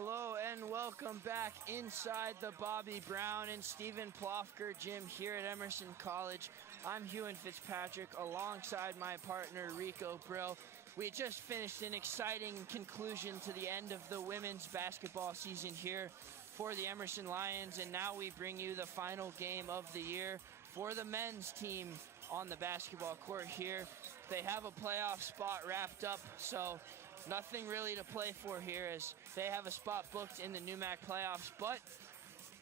Hello and welcome back inside the Bobby Brown and Stephen Plofker gym here at Emerson College. I'm Huon Fitzpatrick alongside my partner Rico Brill. We just finished an exciting conclusion to the end of the women's basketball season here for the Emerson Lions, and now we bring you the final game of the year for the men's team on the basketball court here. They have a playoff spot wrapped up, so nothing really to play for here as they have a spot booked in the NEWMAC playoffs. But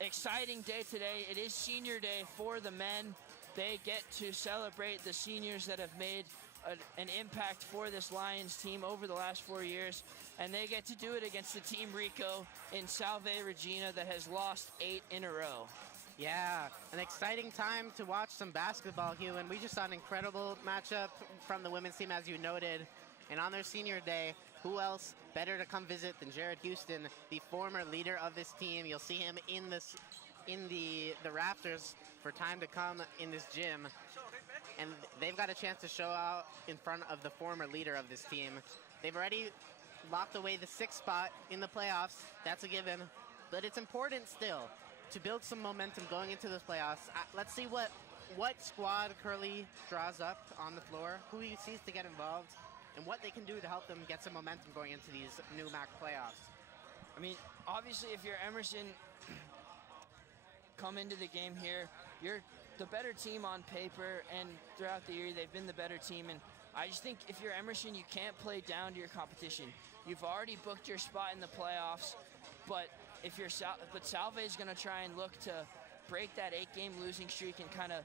exciting day today. It is senior day for the men. They get to celebrate the seniors that have made an impact for this Lions team over the last 4 years, and they get to do it against the team Rico in Salve Regina that has lost 8 in a row. Yeah, an exciting time to watch some basketball, Hugh, and we just saw an incredible matchup from the women's team, as you noted. And on their senior day, who else better to come visit than Jared Houston, the former leader of this team. You'll see him in the rafters for time to come in this gym. And they've got a chance to show out in front of the former leader of this team. They've already locked away the 6th spot in the playoffs. That's a given. But it's important still to build some momentum going into those playoffs. Let's see what squad Curley draws up on the floor, who he sees to get involved, and what they can do to help them get some momentum going into these NEWMAC playoffs. I mean, obviously, if you're Emerson, come into the game here, you're the better team on paper, and throughout the year, they've been the better team. And I just think if you're Emerson, you can't play down to your competition. You've already booked your spot in the playoffs, but if you're Salve is going to try and look to break that 8-game losing streak and kind of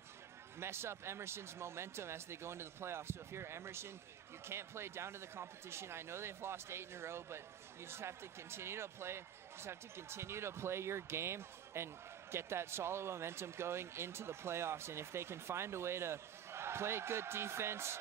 mess up Emerson's momentum as they go into the playoffs. So if you're Emerson, you can't play down to the competition. I know they've lost 8 in a row, but you just have to continue to play. Just have to continue to play your game and get that solid momentum going into the playoffs. And if they can find a way to play good defense,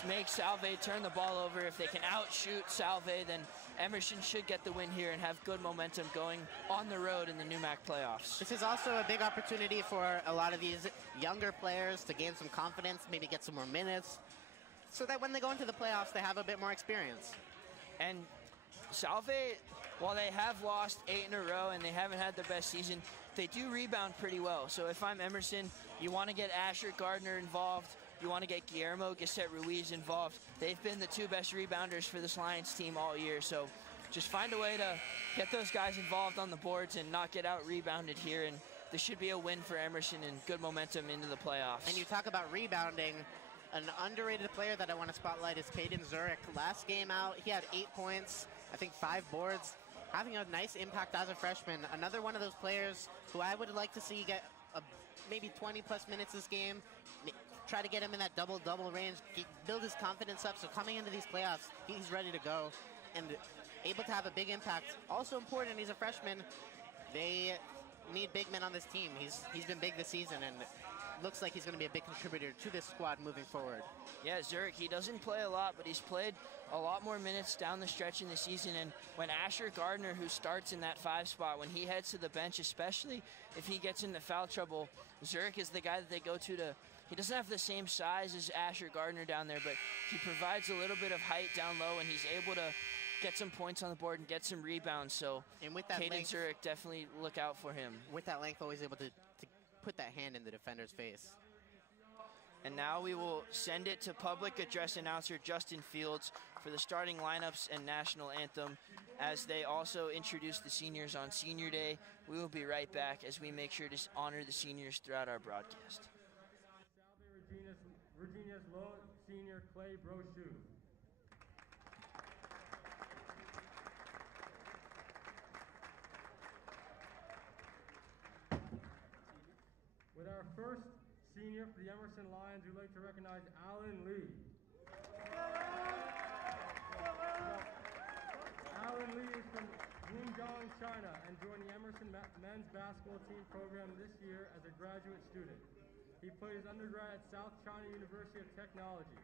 to make Salve turn the ball over, if they can outshoot Salve, then Emerson should get the win here and have good momentum going on the road in the NEWMAC playoffs. This is also a big opportunity for a lot of these younger players to gain some confidence, maybe get some more minutes, so that when they go into the playoffs, they have a bit more experience. And Salve, while they have lost 8 in a row and they haven't had their best season, they do rebound pretty well. So if I'm Emerson, you want to get Asher Gardner involved. You want to get Guillermo Gasset-Ruiz involved. They've been the 2 best rebounders for this Lions team all year. So just find a way to get those guys involved on the boards and not get out-rebounded here. And this should be a win for Emerson and good momentum into the playoffs. And you talk about rebounding. An underrated player that I want to spotlight is Peyton Zurich. Last game out, he had 8 points, I think 5 boards, having a nice impact as a freshman. Another one of those players who I would like to see get maybe 20-plus minutes this game, try to get him in that double-double range, build his confidence up, so coming into these playoffs, he's ready to go and able to have a big impact. Also important, he's a freshman. They need big men on this team. He's been big this season, and looks like he's going to be a big contributor to this squad moving forward. Yeah, Zurich, he doesn't play a lot, but he's played a lot more minutes down the stretch in the season. And when Asher Gardner, who starts in that 5 spot, when he heads to the bench, especially if he gets into foul trouble, Zurich is the guy that they go to. He doesn't have the same size as Asher Gardner down there, but he provides a little bit of height down low, and he's able to get some points on the board and get some rebounds. So Caden Zurich, definitely look out for him. With that length, always able to put that hand in the defender's face. And now we will send it to public address announcer Justin Fields for the starting lineups and national anthem as they also introduce the seniors on senior day. We will be right back as we make sure to honor the seniors throughout our broadcast. Salve Regina's low senior Clay Brochu. With our first senior for the Emerson Lions, we'd like to recognize Alan Lee. Alan Lee is from Guangdong, China, and joined the Emerson men's basketball team program this year as a graduate student. He played his undergrad at South China University of Technology.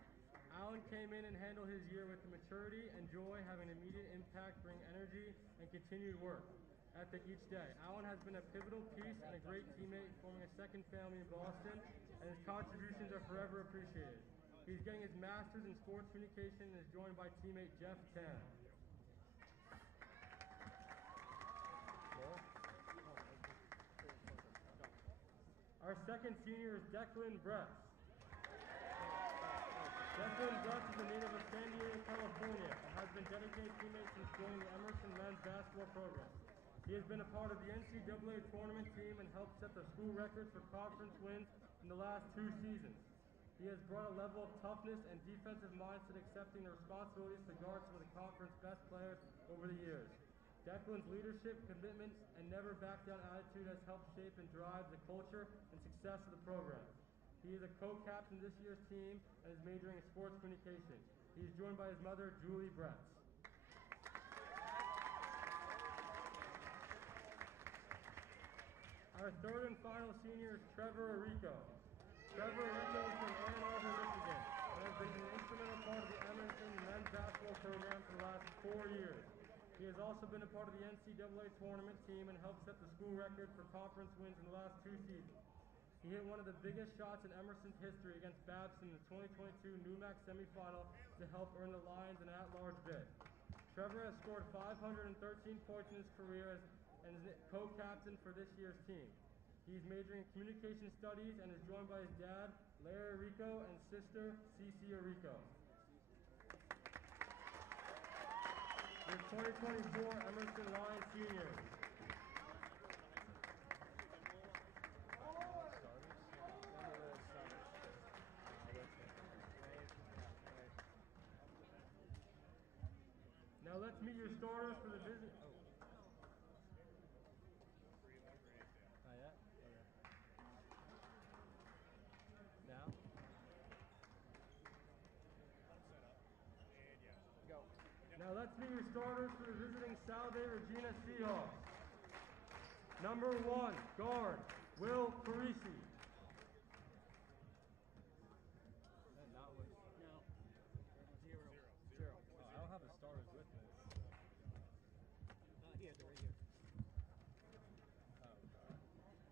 Alan came in and handled his year with the maturity and joy, having an immediate impact, bring energy, and continued work ethic each day. Alan has been a pivotal piece and a great teammate, forming a second family in Boston, and his contributions are forever appreciated. He's getting his master's in sports communication and is joined by teammate Jeff Tan. Our second senior is Declan Brett. Declan Brett is a native of San Diego, California, and has been dedicated teammate since joining the Emerson men's basketball program. He has been a part of the NCAA tournament team and helped set the school records for conference wins in the last 2 seasons. He has brought a level of toughness and defensive mindset, accepting the responsibilities to guard some of the conference best players over the years. Declan's leadership, commitment, and never back down attitude has helped shape and drive the culture and success of the program. He is a co-captain this year's team and is majoring in sports communication. He is joined by his mother, Julie Brett. Our third and final senior is Trevor Rico. Trevor Rico is from Ann Arbor, Michigan, and has been an instrumental part of the Emerson men's basketball program for the last 4 years. He has also been a part of the NCAA tournament team and helped set the school record for conference wins in the last 2 seasons. He hit one of the biggest shots in Emerson's history against Babson in the 2022 NEWMAC semifinal to help earn the Lions an at-large bid. Trevor has scored 513 points in his career and is co-captain for this year's team. He's majoring in communication studies and is joined by his dad, Larry Rico, and sister, Cece Rico. Your 2024 Emerson Lions seniors. Now let's meet your starters for the visit. Oh. Not yet? Okay. Now? Go. Now let's meet your starters for the visiting Salve Regina Seahawks. Number 1, guard, Will Parisi.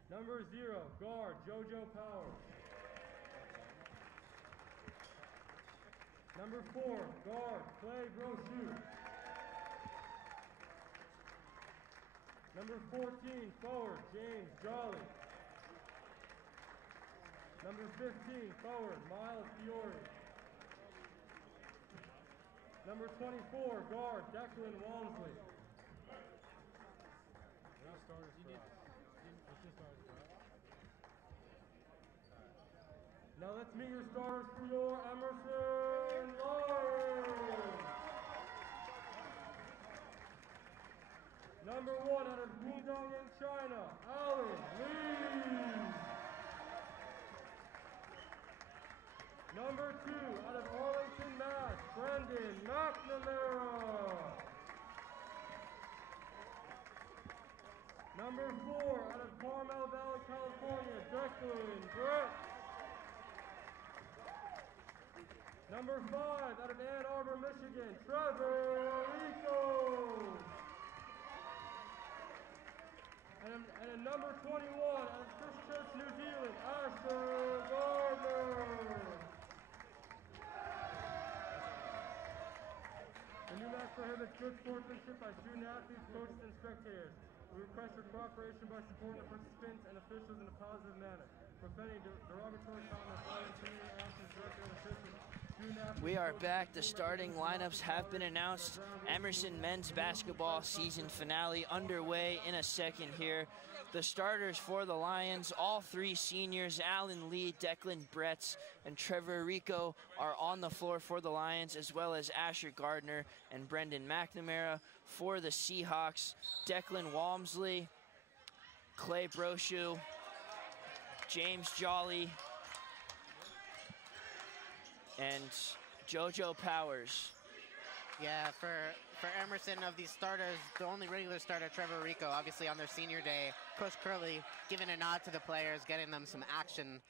Number 0, guard, JoJo Powers. Number 4, guard, Clay Brochu. Number 14, forward, James Jolly. Number 15, forward, Miles Fiore. Number 24, guard, Declan Walmsley. Now let's meet your starters for your Emerson Lions. Number 1 out of Pudong in China, Alan Lee. Number 2 out of Arlington, Mass, Brendan McNamara. Number 4 out of Carmel Valley, California, Declan Brett. Number 5 out of Ann Arbor, Michigan, Trevor Rico. And number 21 out of Christchurch, New Zealand, Asher Gardner. The NEWMAC prohibits good sportsmanship by student athletes, coaches, and spectators. We request your cooperation by supporting the participants and officials in a positive manner. Preventing derogatory comments, all intimidating actions directed at officials. We are back. The starting lineups have been announced. Emerson men's basketball season finale underway in a second here. The starters for the Lions, all 3 seniors, Alan Lee, Declan Bretz, and Trevor Rico, are on the floor for the Lions, as well as Asher Gardner and Brendan McNamara. For the Seahawks, Declan Walmsley, Clay Brochu, James Jolly, and JoJo Powers. Yeah, for Emerson, of these starters, the only regular starter, Trevor Rico, obviously on their senior day. Coach Curley giving a nod to the players, getting them some action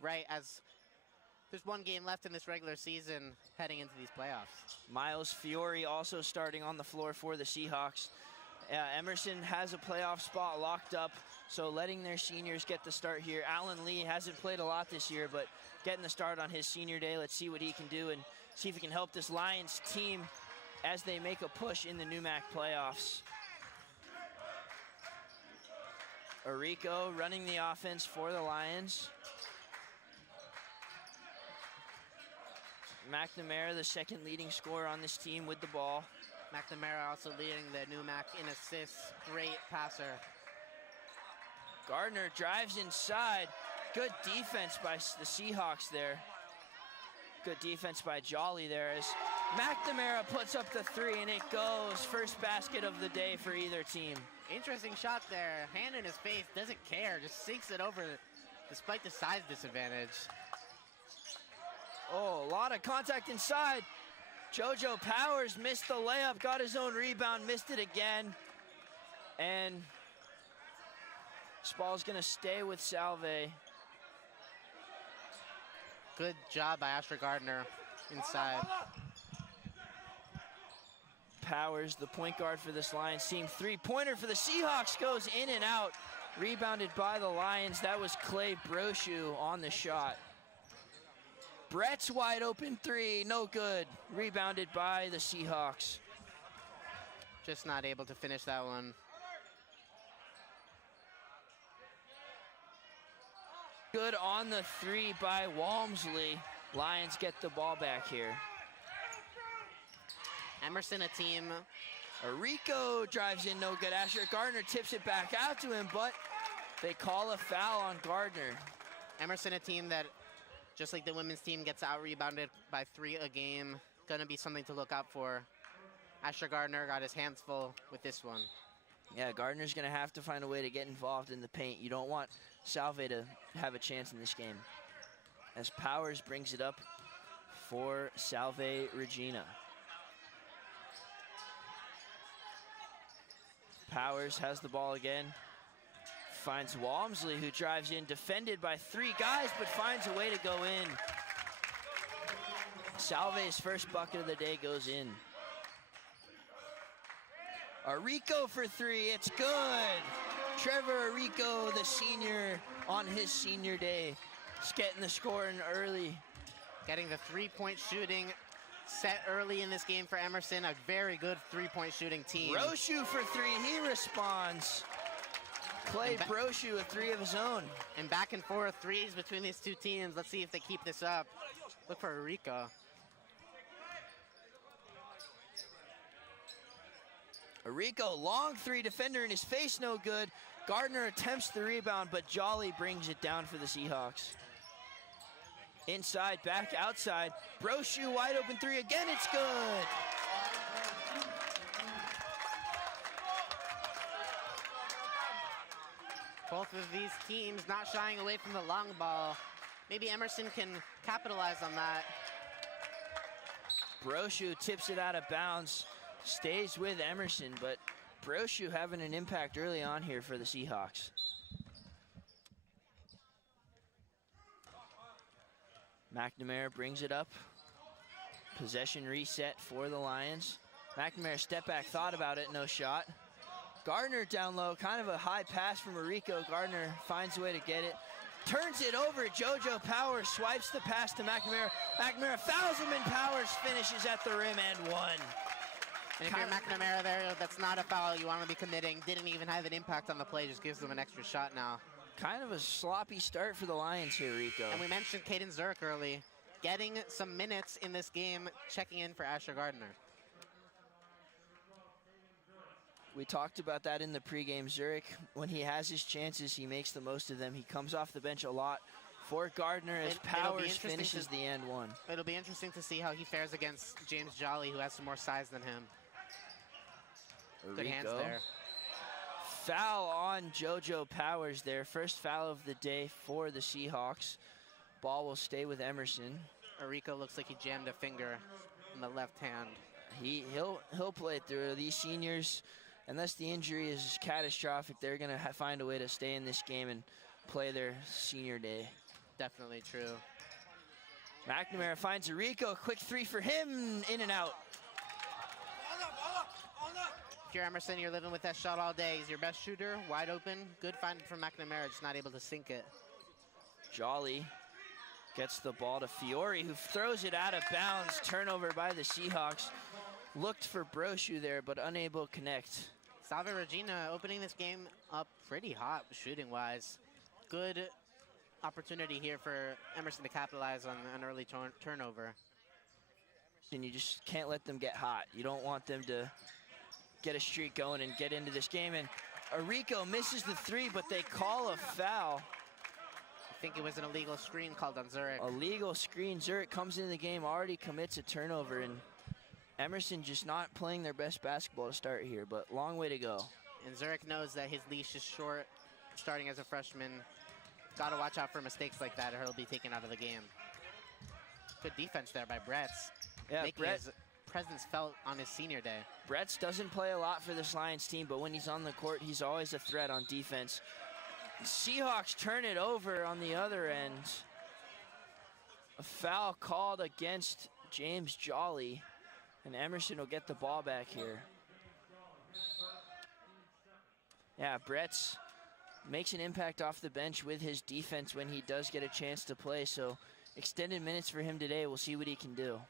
right as there's 1 game left in this regular season heading into these playoffs. Miles Fiore also starting on the floor for the Seahawks. Emerson has a playoff spot locked up, so letting their seniors get the start here. Alan Lee hasn't played a lot this year, but getting the start on his senior day. Let's see what he can do and see if he can help this Lions team as they make a push in the NEWMAC playoffs. Rico running the offense for the Lions. McNamara, the second leading scorer on this team with the ball. McNamara also leading the NEWMAC in assists. Great passer. Gardner drives inside. Good defense by the Seahawks there. Good defense by Jolly there as McNamara puts up the three and it goes. First basket of the day for either team. Interesting shot there. Hand in his face, doesn't care, just sinks it over despite the size disadvantage. Oh, a lot of contact inside. JoJo Powers missed the layup, got his own rebound, missed it again. And this ball's gonna stay with Salve. Good job by Asher Gardner inside. Powers, the point guard for this Lions team. Three-pointer for the Seahawks goes in and out. Rebounded by the Lions. That was Clay Brochu on the shot. Brett's wide open three, no good. Rebounded by the Seahawks. Just not able to finish that one. Good on the three by Walmsley. Lions get the ball back here. Emerson, a team. Rico drives in, no good. Asher Gardner tips it back out to him, but they call a foul on Gardner. Emerson, a team that, just like the women's team, gets out-rebounded by 3 a game. Gonna be something to look out for. Asher Gardner got his hands full with this one. Yeah, Gardner's gonna have to find a way to get involved in the paint. You don't want Salve to have a chance in this game. As Powers brings it up for Salve Regina. Powers has the ball again. Finds Walmsley, who drives in, defended by 3 guys, but finds a way to go in. Salve's first bucket of the day goes in. Rico for 3, it's good. Trevor Rico, the senior, on his senior day. Just getting the score in early. Getting the three-point shooting set early in this game for Emerson. A very good three-point shooting team. Brochu for 3, he responds. Clay Brochu, a 3 of his own. And back and forth threes between these two teams. Let's see if they keep this up. Look for Rico. Rico, long 3, defender in his face, no good. Gardner attempts the rebound, but Jolly brings it down for the Seahawks. Inside, back outside. Brochu, wide open 3 again, it's good. Both of these teams not shying away from the long ball. Maybe Emerson can capitalize on that. Brochu tips it out of bounds. Stays with Emerson, but Brochu having an impact early on here for the Seahawks. McNamara brings it up. Possession reset for the Lions. McNamara step back, thought about it, no shot. Gardner down low, kind of a high pass from Rico. Gardner finds a way to get it. Turns it over, JoJo Powers swipes the pass to McNamara. McNamara fouls him and Powers finishes at the rim and 1. And if you're McNamara there, that's not a foul you want to be committing. Didn't even have an impact on the play, just gives them an extra shot now. Kind of a sloppy start for the Lions here, Rico. And we mentioned Caden Zurich early. Getting some minutes in this game, checking in for Asher Gardner. We talked about that in the pregame. Zurich, when he has his chances, he makes the most of them. He comes off the bench a lot for Gardner as Powers finishes the and 1. It'll be interesting to see how he fares against James Jolly, who has some more size than him. Good hands there. Foul on JoJo Powers there. First foul of the day for the Seahawks. Ball will stay with Emerson. Rico looks like he jammed a finger in the left hand. He'll play it through. These seniors, unless the injury is catastrophic, they're going to find a way to stay in this game and play their senior day. Definitely true. McNamara finds a Rico. Quick 3 for him. In and out. If you're Emerson, you're living with that shot all day. He's your best shooter, wide open. Good find from McNamara, just not able to sink it. Jolly gets the ball to Fiore, who throws it out of bounds. Turnover by the Seahawks. Looked for Brochu there, but unable to connect. Salve Regina opening this game up pretty hot shooting-wise. Good opportunity here for Emerson to capitalize on an early turnover. And you just can't let them get hot. You don't want them to get a streak going and get into this game. And Rico misses the three, but they call a foul. I think it was an illegal screen called on Zurich. Illegal screen. Zurich comes into the game, already commits a turnover, and Emerson just not playing their best basketball to start here, but long way to go. And Zurich knows that his leash is short, starting as a freshman. Got to watch out for mistakes like that, or he'll be taken out of the game. Good defense there by Bretz. Yeah, making his presence felt on his senior day. Bretz doesn't play a lot for this Lions team, but when he's on the court, he's always a threat on defense. Seahawks turn it over on the other end. A foul called against James Jolly, and Emerson will get the ball back here. Yeah, Bretz makes an impact off the bench with his defense when he does get a chance to play, so extended minutes for him today. We'll see what he can do.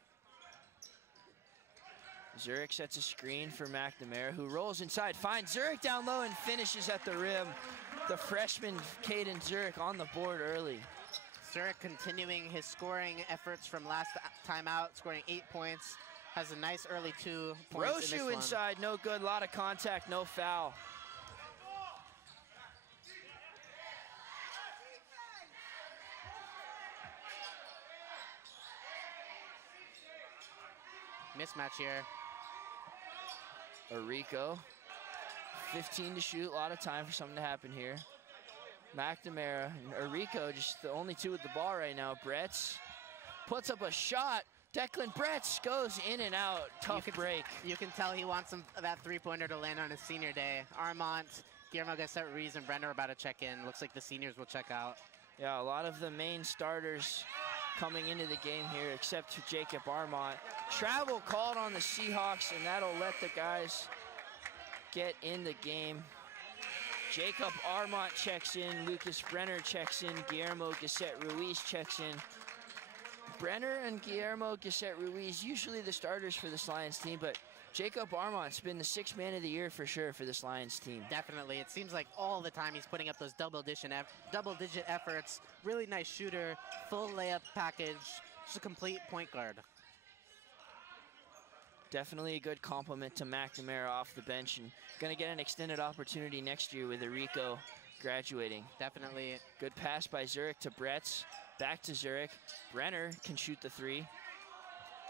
Zurich sets a screen for McNamara, who rolls inside, finds Zurich down low and finishes at the rim. The freshman, Caden Zurich, on the board early. Zurich continuing his scoring efforts from last time out, scoring 8 points. Has a nice early 2 points in this one. Inside, no good, a lot of contact, no foul. Mismatch here. Rico, 15 to shoot, a lot of time for something to happen here. McNamara and Rico, just the only two with the ball right now. Bretz puts up a shot. Declan Bretz goes in and out. Tough break. You can tell he wants that three-pointer to land on his senior day. Armont, Guillermo Gasset Ruiz, and Brenner are about to check in. Looks like the seniors will check out. Yeah, a lot of the main starters coming into the game here, except for Jacob Armont. Travel called on the Seahawks, and that'll let the guys get in the game. Jacob Armont checks in, Lucas Brenner checks in, Guillermo Gasset Ruiz checks in. Brenner and Guillermo Gasset Ruiz, usually the starters for this Lions team, but Jacob Armont's been the sixth man of the year for sure for this Lions team. Definitely. It seems like all the time he's putting up those double-digit efforts. Really nice shooter, full layup package, just a complete point guard. Definitely a good compliment to McNamara off the bench, and going to get an extended opportunity next year with Rico graduating. Definitely. Good pass by Zurich to Bretz. Back to Zurich. Brenner can shoot the three.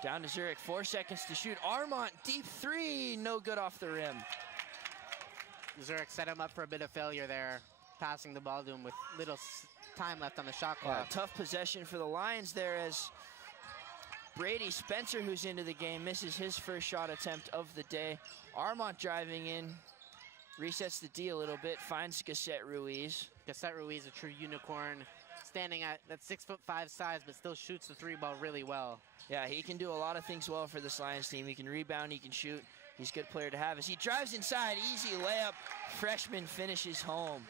Down to Zurich, 4 seconds to shoot. Armont, deep three, no good off the rim. Zurich set him up for a bit of failure there, passing the ball to him with little time left on the shot clock. Tough possession for the Lions there as Brady Spencer, who's into the game, misses his first shot attempt of the day. Armont driving in, resets the D a little bit, finds Gasset Ruiz. Gasset Ruiz, a true unicorn, standing at that 6'5" size, but still shoots the three ball really well. Yeah, he can do a lot of things well for this Lions team. He can rebound, he can shoot. He's a good player to have as he drives inside, easy layup. Freshman finishes home.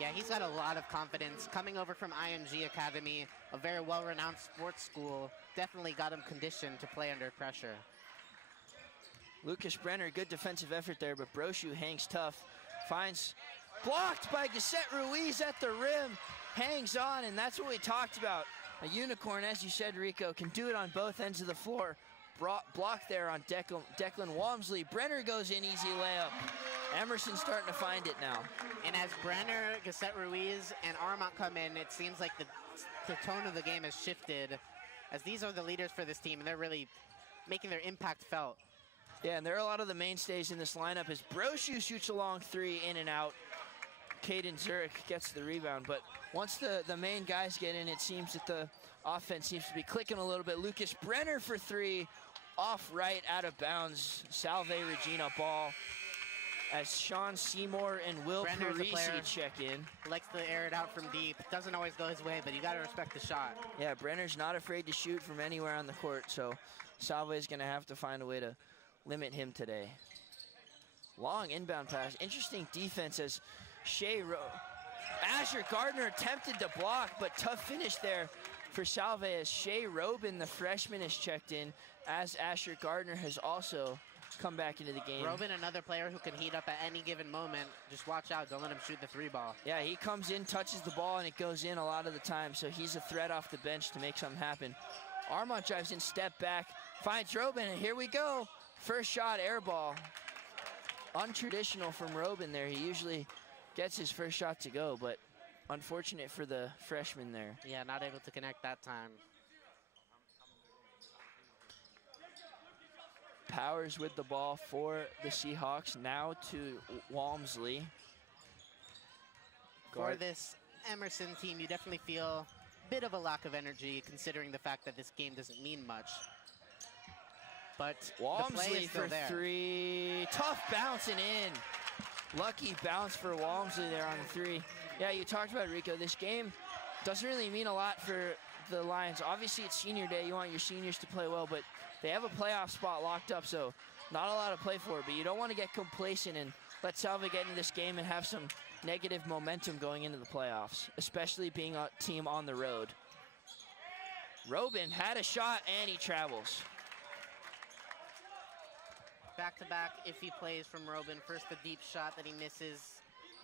Yeah, he's got a lot of confidence. Coming over from IMG Academy, a very well-renowned sports school, definitely got him conditioned to play under pressure. Lucas Brenner, good defensive effort there, but Brochu hangs tough. Finds, blocked by Gasset Ruiz at the rim, hangs on, and that's what we talked about. A unicorn, as you said, Rico, can do it on both ends of the floor. Blocked there on Declan Walmsley. Brenner goes in, easy layup. Emerson's starting to find it now. And as Brenner, Gasset Ruiz, and Armont come in, it seems like the tone of the game has shifted, as these are the leaders for this team, and they're really making their impact felt. Yeah, and there are a lot of the mainstays in this lineup as Brochu shoots a long three, in and out. Caden Zurich gets the rebound, but once the main guys get in, it seems that the offense seems to be clicking a little bit. Lucas Brenner for three, off right, out of bounds. Salve Regina ball as Sean Seymour and Will Parisi check in. Likes to air it out from deep. Doesn't always go his way, but you got to respect the shot. Yeah, Brenner's not afraid to shoot from anywhere on the court, so Salve is going to have to find a way to limit him today. Long inbound pass. Interesting defense as Asher Gardner attempted to block, but tough finish there for Salve as Shea Robin, the freshman, is checked in, as Asher Gardner has also come back into the game. Robin, another player who can heat up at any given moment. Just watch out, don't let him shoot the 3-ball. Yeah, he comes in, touches the ball, and it goes in a lot of the time, so he's a threat off the bench to make something happen. Armont drives in, step back, finds Robin, and here we go. First shot, air ball. Untraditional from Robin there. He usually gets his first shot to go, but unfortunate for the freshman there. Yeah, not able to connect that time. Powers with the ball for the Seahawks, now to Walmsley. For this Emerson team, you definitely feel a bit of a lack of energy considering the fact that this game doesn't mean much. But Walmsley for three. Tough bouncing in. Lucky bounce for Walmsley there on the 3. Yeah, you talked about Rico. This game doesn't really mean a lot for the Lions. Obviously, it's senior day. You want your seniors to play well, but they have a playoff spot locked up, so not a lot to play for. But you don't want to get complacent and let Salve get into this game and have some negative momentum going into the playoffs, especially being a team on the road. Robin had a shot, and he travels. Back-to-back if he plays from Robin. First the deep shot that he misses.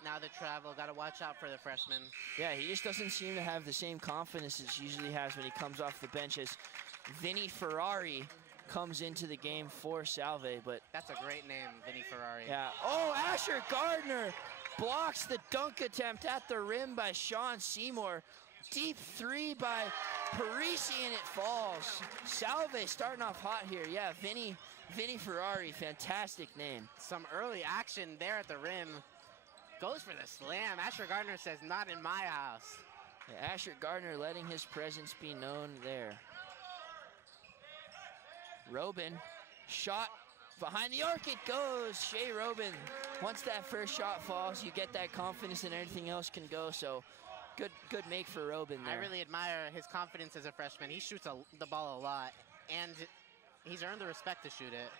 Now the travel. Got to watch out for the freshman. Yeah, he just doesn't seem to have the same confidence as he usually has when he comes off the bench as Vinny Ferrari comes into the game for Salve, but... That's a great name, Vinny Ferrari. Yeah. Oh, Asher Gardner blocks the dunk attempt at the rim by Sean Seymour. Deep 3 by Parisi, and it falls. Salve starting off hot here. Yeah, Vinny Ferrari, fantastic name. Some early action there at the rim. Goes for the slam. Asher Gardner says, not in my house. Yeah, Asher Gardner letting his presence be known there. Robin, shot behind the arc, it goes. Shea Robin, once that first shot falls, you get that confidence and everything else can go, so good make for Robin there. I really admire his confidence as a freshman. He shoots the ball a lot, and he's earned the respect to shoot it.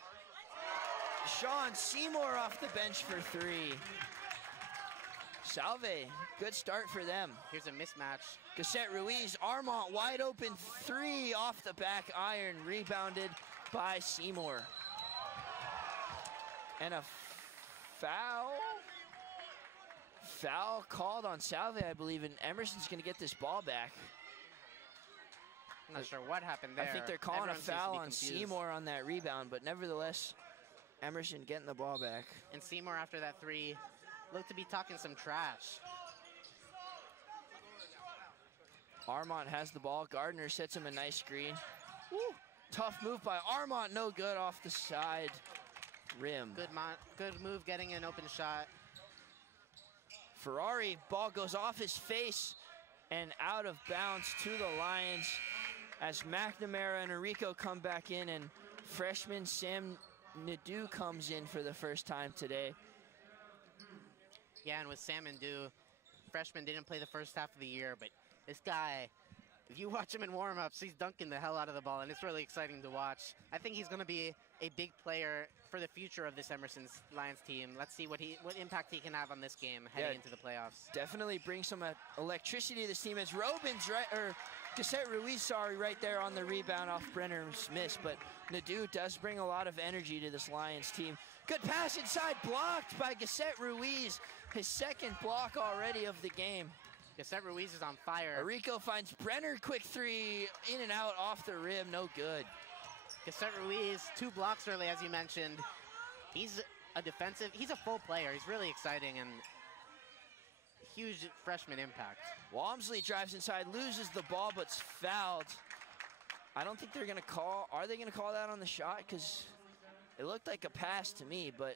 Sean Seymour off the bench for 3. Salve, good start for them. Here's a mismatch. Cassette Ruiz, Armont wide open 3 off the back iron, rebounded by Seymour. And a foul? Foul called on Salve, I believe, and Emerson's gonna get this ball back. I'm not sure what happened there. I think they're calling Everyone a foul on confused. Seymour on that rebound, but nevertheless, Emerson getting the ball back. And Seymour after that 3 looked to be talking some trash. Armont has the ball. Gardner sets him a nice screen. Woo! Tough move by Armont, no good off the side rim. Good move getting an open shot. Ferrari, ball goes off his face and out of bounds to the Lions as McNamara and Rico come back in, and freshman Sam Nadeau comes in for the first time today. Yeah, and with Sam Nadeau, freshman didn't play the first half of the year, but this guy, if you watch him in warm-ups, he's dunking the hell out of the ball, and it's really exciting to watch. I think he's going to be a big player for the future of this Emerson Lions team. Let's see what impact he can have on this game heading into the playoffs. Definitely bring some electricity to this team as Robin's Cassette Ruiz, right there on the rebound off Brenner's miss, but Nadeau does bring a lot of energy to this Lions team. Good pass inside, blocked by Cassette Ruiz. His second block already of the game. Cassette Ruiz is on fire. Rico finds Brenner, quick 3, in and out off the rim, no good. Cassette Ruiz, 2 blocks early, as you mentioned. He's a full player. He's really exciting and huge freshman impact. Walmsley drives inside, loses the ball, but's fouled. I don't think they're gonna are they gonna call that on the shot? Because it looked like a pass to me, but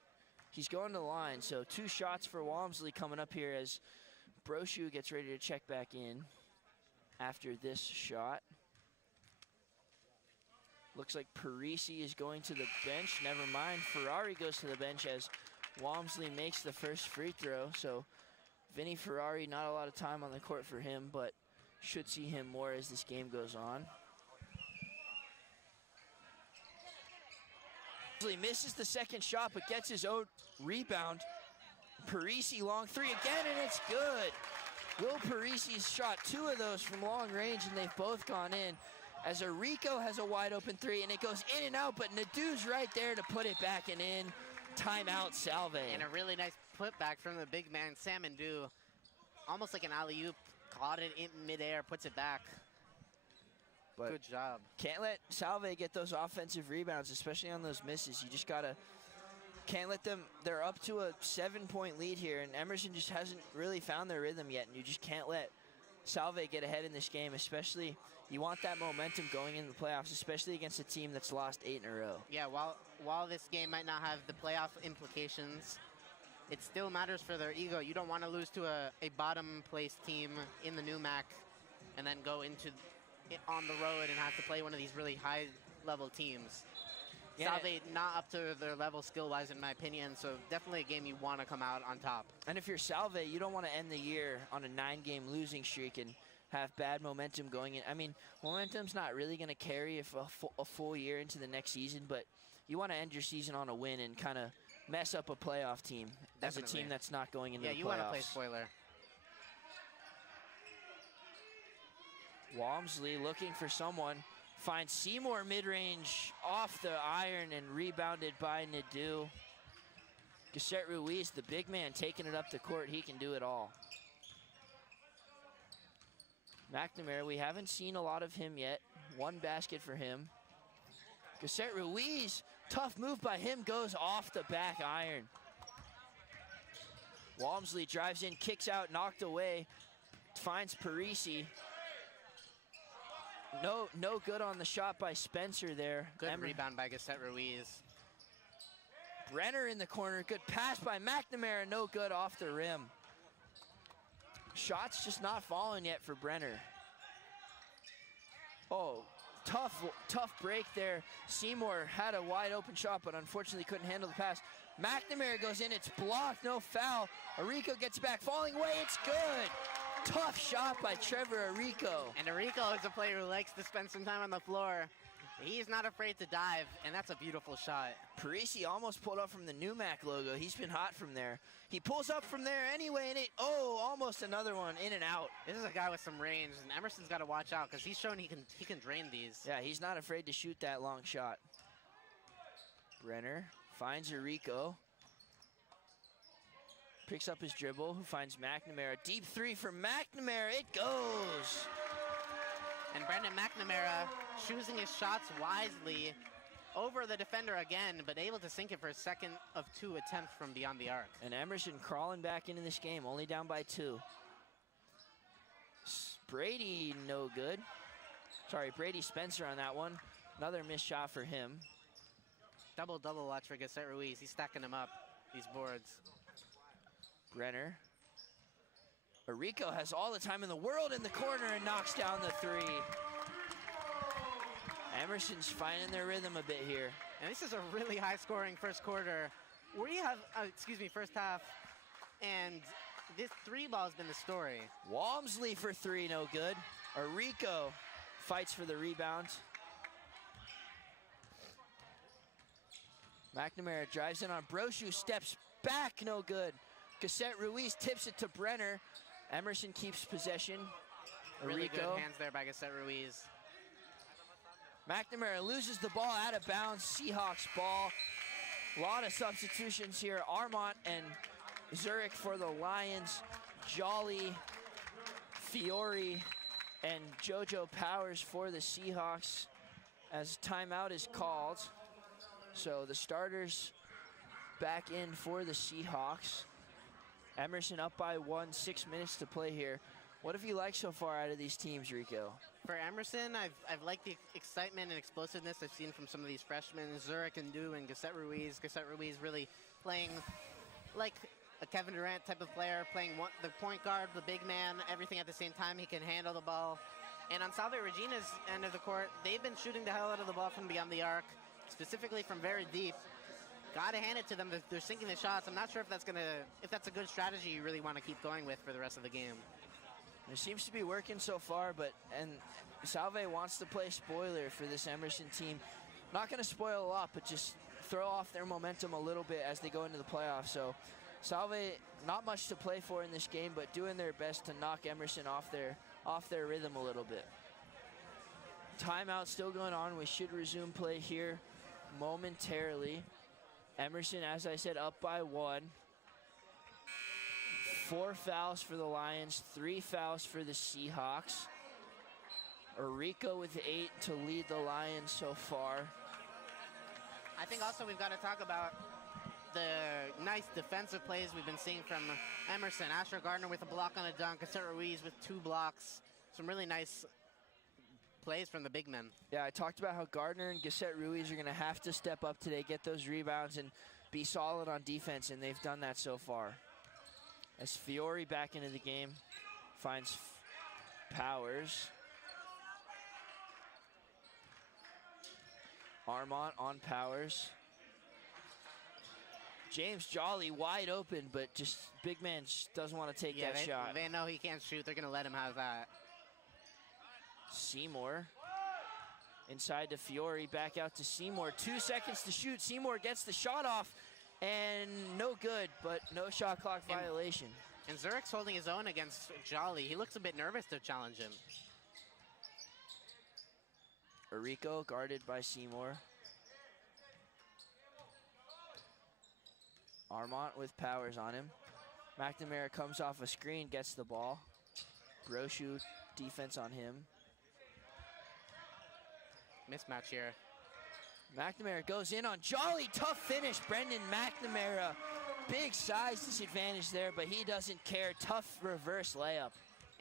he's going to the line. So 2 shots for Walmsley coming up here as Brochu gets ready to check back in after this shot. Looks like Parisi is going to the bench. Never mind, Ferrari goes to the bench as Walmsley makes the first free throw. So Vinny Ferrari, not a lot of time on the court for him, but should see him more as this game goes on. Walmsley misses the second shot, but gets his own rebound. Parisi long 3 again, and it's good. Will Parisi's shot 2 of those from long range, and they've both gone in. as a Rico has a wide open three, and it goes in and out, but Nadu's right there to put it back and in. Timeout, Salve. And a really nice putback from the big man, Sam Ndu. Almost like an alley-oop, caught it in midair, puts it back. But good job. Can't let Salve get those offensive rebounds, especially on those misses. You just gotta, can't let them, they're up to a 7-point lead here, and Emerson just hasn't really found their rhythm yet, and you just can't let Salve get ahead in this game, especially, you want that momentum going into the playoffs, especially against a team that's lost 8 in a row. Yeah, while this game might not have the playoff implications, it still matters for their ego. You don't want to lose to a bottom-place team in the NEWMAC and then go into on the road and have to play one of these really high-level teams. Yeah, Salve not up to their level skill-wise, in my opinion, so definitely a game you want to come out on top. And if you're Salve, you don't want to end the year on a 9-game losing streak and have bad momentum going in. I mean, momentum's not really going to carry if a full year into the next season, but you want to end your season on a win and kind of mess up a playoff team as a team that's not going into the playoffs. Yeah, you want to play spoiler. Walmsley looking for someone. Finds Seymour mid-range off the iron and rebounded by Nadu. Gusset Ruiz, the big man, taking it up the court. He can do it all. McNamara, we haven't seen a lot of him yet. 1 basket for him. Gusset Ruiz, tough move by him, goes off the back iron. Walmsley drives in, kicks out, knocked away. Finds Parisi. No good on the shot by Spencer there. Good rebound by Gusset Ruiz. Brenner in the corner, good pass by McNamara, no good off the rim. Shots just not falling yet for Brenner. Oh, tough break there. Seymour had a wide open shot, but unfortunately couldn't handle the pass. McNamara goes in, it's blocked, no foul. Rico gets back, falling away, it's good. Tough shot by Trevor Rico. And Rico is a player who likes to spend some time on the floor. He's not afraid to dive, and that's a beautiful shot. Parisi almost pulled up from the NEWMAC logo. He's been hot from there. He pulls up from there anyway, and almost another one, in and out. This is a guy with some range, and Emerson's got to watch out because he's shown he can drain these. Yeah, he's not afraid to shoot that long shot. Brenner finds Rico. Picks up his dribble, who finds McNamara. Deep 3 for McNamara, it goes! And Brendan McNamara choosing his shots wisely over the defender again, but able to sink it for a second of 2 attempts from beyond the arc. And Emerson crawling back into this game, only down by 2. Brady, no good. Sorry, Brady Spencer on that one. Another missed shot for him. Double watch for Gusset Ruiz. He's stacking them up, these boards. Brenner. Rico has all the time in the world in the corner and knocks down the 3. Emerson's finding their rhythm a bit here. And this is a really high-scoring first quarter. We have, first half, and this 3 ball has been the story. Walmsley for 3, no good. Rico fights for the rebound. McNamara drives in on Brochu, steps back, no good. Gusset Ruiz tips it to Brenner. Emerson keeps possession. Really good hands there by Gusset Ruiz. McNamara loses the ball out of bounds. Seahawks ball. A lot of substitutions here. Armont and Zurich for the Lions. Jolly, Fiore, and JoJo Powers for the Seahawks as timeout is called. So the starters back in for the Seahawks. Emerson up by 1, 6 minutes to play here. What have you liked so far out of these teams, Rico? For Emerson, I've liked the excitement and explosiveness I've seen from some of these freshmen, Zurich and Ndu and Gusset Ruiz. Gusset Ruiz really playing like a Kevin Durant type of player, playing the point guard, the big man, everything at the same time. He can handle the ball. And on Salve Regina's end of the court, they've been shooting the hell out of the ball from beyond the arc, specifically from very deep. Gotta hand it to them. They're sinking the shots. I'm not sure if that's a good strategy you really want to keep going with for the rest of the game. It seems to be working so far, and Salve wants to play spoiler for this Emerson team. Not going to spoil a lot, but just throw off their momentum a little bit as they go into the playoffs. So Salve, not much to play for in this game, but doing their best to knock Emerson off their rhythm a little bit. Timeout still going on. We should resume play here momentarily. Emerson, as I said, up by 1. 4 fouls for the Lions, 3 fouls for the Seahawks. Rico with 8 to lead the Lions so far. I think also we've got to talk about the nice defensive plays we've been seeing from Emerson. Asher Gardner with a block on a dunk. Cassette Ruiz with 2 blocks. Some really nice plays from the big men. Yeah, I talked about how Gardner and Cassette Ruiz are going to have to step up today, get those rebounds, and be solid on defense, and they've done that so far. As Fiore back into the game, finds Powers. Armont on Powers. James Jolly wide open, but just big man just doesn't want to take that shot. They know he can't shoot. They're going to let him have that. Seymour inside to Fiore, back out to Seymour. 2 seconds to shoot. Seymour gets the shot off, and no good, but no shot clock violation. And Zurich's holding his own against Jolly. He looks a bit nervous to challenge him. Rico guarded by Seymour. Armont with Powers on him. McNamara comes off a screen, gets the ball. Brochu defense on him. Mismatch here. McNamara goes in on Jolly. Tough finish, Brendan McNamara. Big size disadvantage there, but he doesn't care. Tough reverse layup.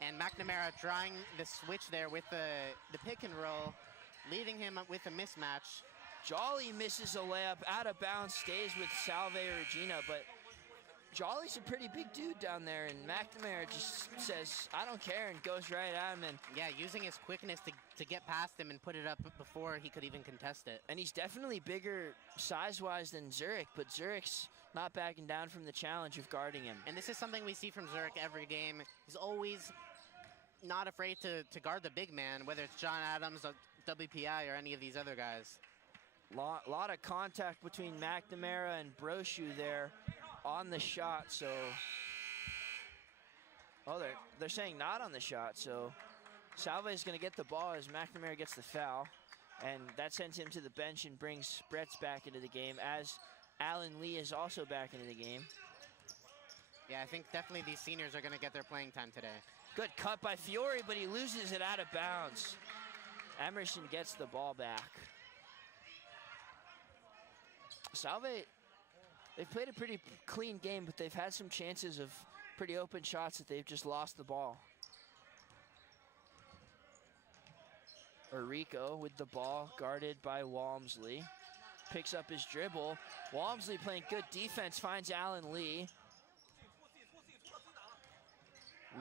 And McNamara trying the switch there with the pick and roll, leaving him with a mismatch. Jolly misses a layup, out of bounds, stays with Salve Regina, but Jolly's a pretty big dude down there, and McNamara just says, I don't care, and goes right at him. And yeah, using his quickness to get past him and put it up before he could even contest it. And he's definitely bigger size-wise than Zurich, but Zurich's not backing down from the challenge of guarding him. And this is something we see from Zurich every game. He's always not afraid to guard the big man, whether it's John Adams, WPI, or any of these other guys. Lot of contact between McNamara and Brochu there on the shot, so. Oh, they're saying not on the shot, so Salve is going to get the ball as McNamara gets the foul, and that sends him to the bench and brings Bretz back into the game, as Alan Lee is also back into the game. Yeah, I think definitely these seniors are going to get their playing time today. Good cut by Fiore, but he loses it out of bounds. Emerson gets the ball back. Salve, they've played a pretty clean game, but they've had some chances of pretty open shots that they've just lost the ball. Rico with the ball, guarded by Walmsley. Picks up his dribble. Walmsley playing good defense, finds Alan Lee.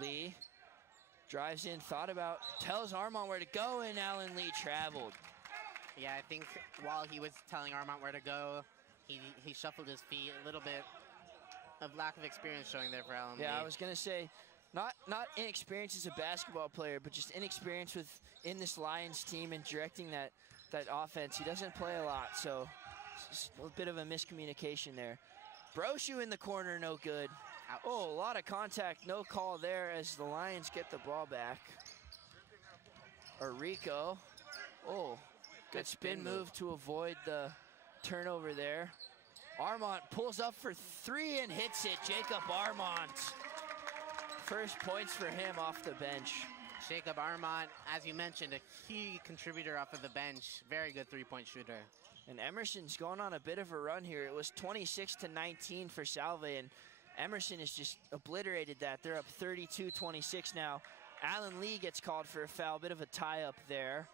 Lee drives in, tells Armont where to go, and Alan Lee traveled. Yeah, I think while he was telling Armont where to go, he shuffled his feet. A little bit of lack of experience showing there for Alan Lee. Yeah, I was going to say, not inexperience as a basketball player, but just inexperience in this Lions team and directing that offense. He doesn't play a lot, so it's a bit of a miscommunication there. Brochu in the corner, no good. Ouch. Oh, a lot of contact, no call there as the Lions get the ball back. Rico, good spin move to avoid the turnover there. Armont pulls up for 3 and hits it. Jacob Armont. First points for him off the bench. Jacob Armont, as you mentioned, a key contributor off of the bench. Very good three-point shooter. And Emerson's going on a bit of a run here. It was 26-19 for Salve, and Emerson has just obliterated that. They're up 32-26 now. Alan Lee gets called for a foul, bit of a tie-up there.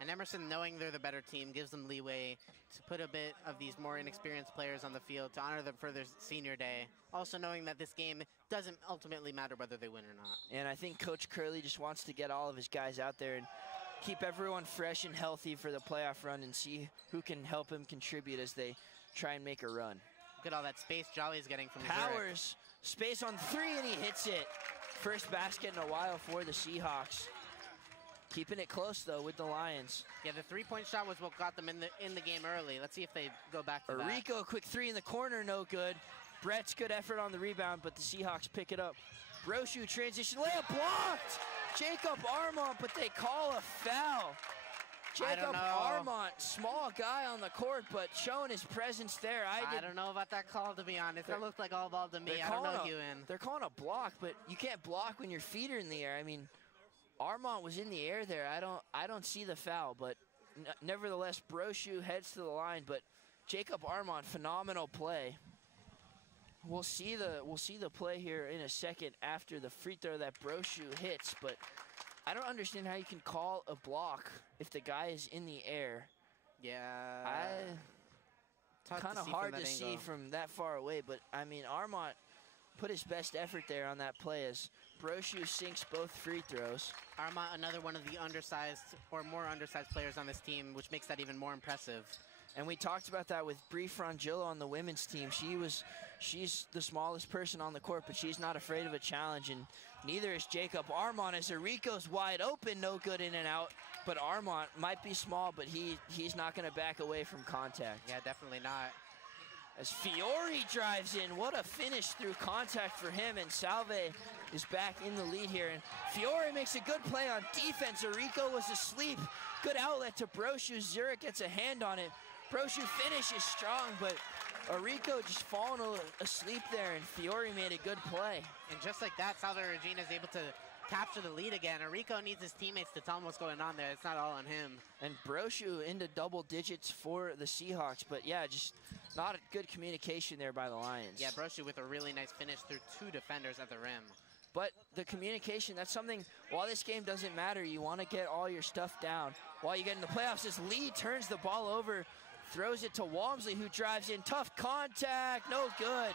And Emerson, knowing they're the better team, gives them leeway to put a bit of these more inexperienced players on the field to honor them for their senior day. Also knowing that this game doesn't ultimately matter whether they win or not. And I think Coach Curley just wants to get all of his guys out there and keep everyone fresh and healthy for the playoff run and see who can help him contribute as they try and make a run. Look at all that space Jolly's getting from Powers, space on 3, and he hits it. First basket in a while for the Seahawks. Keeping it close, though, with the Lions. Yeah, the three-point shot was what got them in the game early. Let's see if they go back to that. Rico, quick 3 in the corner, no good. Brett's good effort on the rebound, but the Seahawks pick it up. Brochu transition layup blocked. Jacob Armont, but they call a foul. Jacob Armont, small guy on the court, but showing his presence there. I don't know about that call, to be honest. That looked like all ball to me. I don't know, Huon. They're calling a block, but you can't block when your feet are in the air. I mean, Armont was in the air there. I don't see the foul, but nevertheless, Brochu heads to the line. But Jacob Armont, phenomenal play. We'll see the play here in a second after the free throw that Brochu hits, but I don't understand how you can call a block if the guy is in the air. Yeah. Kind of hard to see from that far away, but I mean, Armont put his best effort there on that play as Brochu sinks both free throws. Armont, another one of the undersized or more undersized players on this team, which makes that even more impressive. And we talked about that with Bree Frangillo on the women's team. She's the smallest person on the court, but she's not afraid of a challenge, and neither is Jacob Armont as Rico's wide open, no good in and out. But Armont might be small, but he's not going to back away from contact. Yeah, definitely not. As Fiore drives in, what a finish through contact for him, and Salve is back in the lead here. And Fiore makes a good play on defense. Rico was asleep. Good outlet to Brochu. Zurich gets a hand on it. Brochu finishes strong, but Rico just falling asleep there, and Fiore made a good play. And just like that, Salve Regina is able to capture the lead again. Rico needs his teammates to tell him what's going on there. It's not all on him. And Brochu into double digits for the Seahawks, but yeah, just not a good communication there by the Lions. Yeah, Brochu with a really nice finish through two defenders at the rim. But the communication, that's something, while this game doesn't matter, you want to get all your stuff down. While you get in the playoffs, as Lee turns the ball over, throws it to Walmsley, who drives in. Tough contact, no good.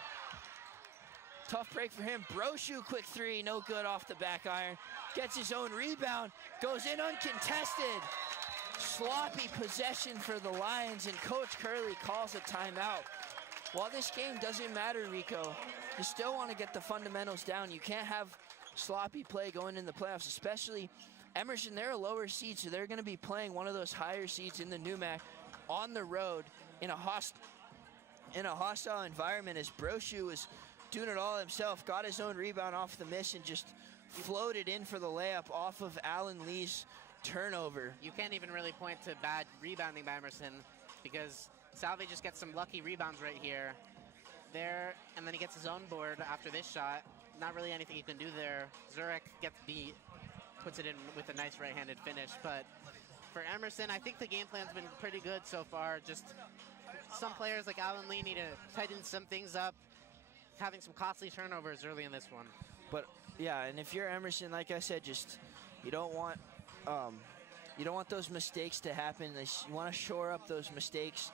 Tough break for him. Brochu, quick three, no good off the back iron. Gets his own rebound, goes in uncontested. Sloppy possession for the Lions, and Coach Curley calls a timeout. While this game doesn't matter, Rico, you still want to get the fundamentals down. You can't have sloppy play going in the playoffs, especially Emerson. They're a lower seed, so they're going to be playing one of those higher seeds in the NEWMAC on the road in a hostile environment, as Brochu is doing it all himself, got his own rebound off the miss and just floated in for the layup off of Alan Lee's turnover. You can't even really point to bad rebounding by Emerson, because Salve just gets some lucky rebounds right here. There, and then he gets his own board after this shot. Not really anything you can do there. Zurich gets beat, puts it in with a nice right-handed finish, but for Emerson, I think the game plan's been pretty good so far. Just some players like Alan Lee need to tighten some things up, having some costly turnovers early in this one. But yeah, and if you're Emerson, like I said, just you don't want those mistakes to happen. You want to shore up those mistakes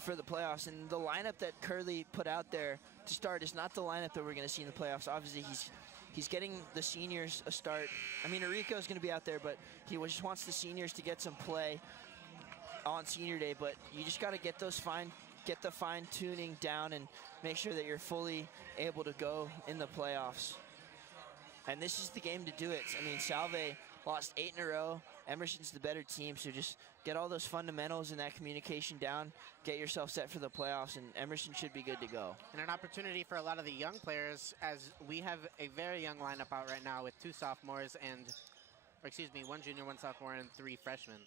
for the playoffs. And the lineup that Curley put out there to start is not the lineup that we're going to see in the playoffs. Obviously, he's getting the seniors a start. I mean, Rico's going to be out there, but he just wants the seniors to get some play on senior day. But you just got to get the fine tuning down and make sure that you're fully able to go in the playoffs. And this is the game to do it. I mean, Salve lost 8 in a row. Emerson's the better team, so just get all those fundamentals and that communication down, get yourself set for the playoffs, and Emerson should be good to go. And an opportunity for a lot of the young players, as we have a very young lineup out right now with 2 sophomores and, or excuse me, 1 junior, 1 sophomore, and 3 freshmen.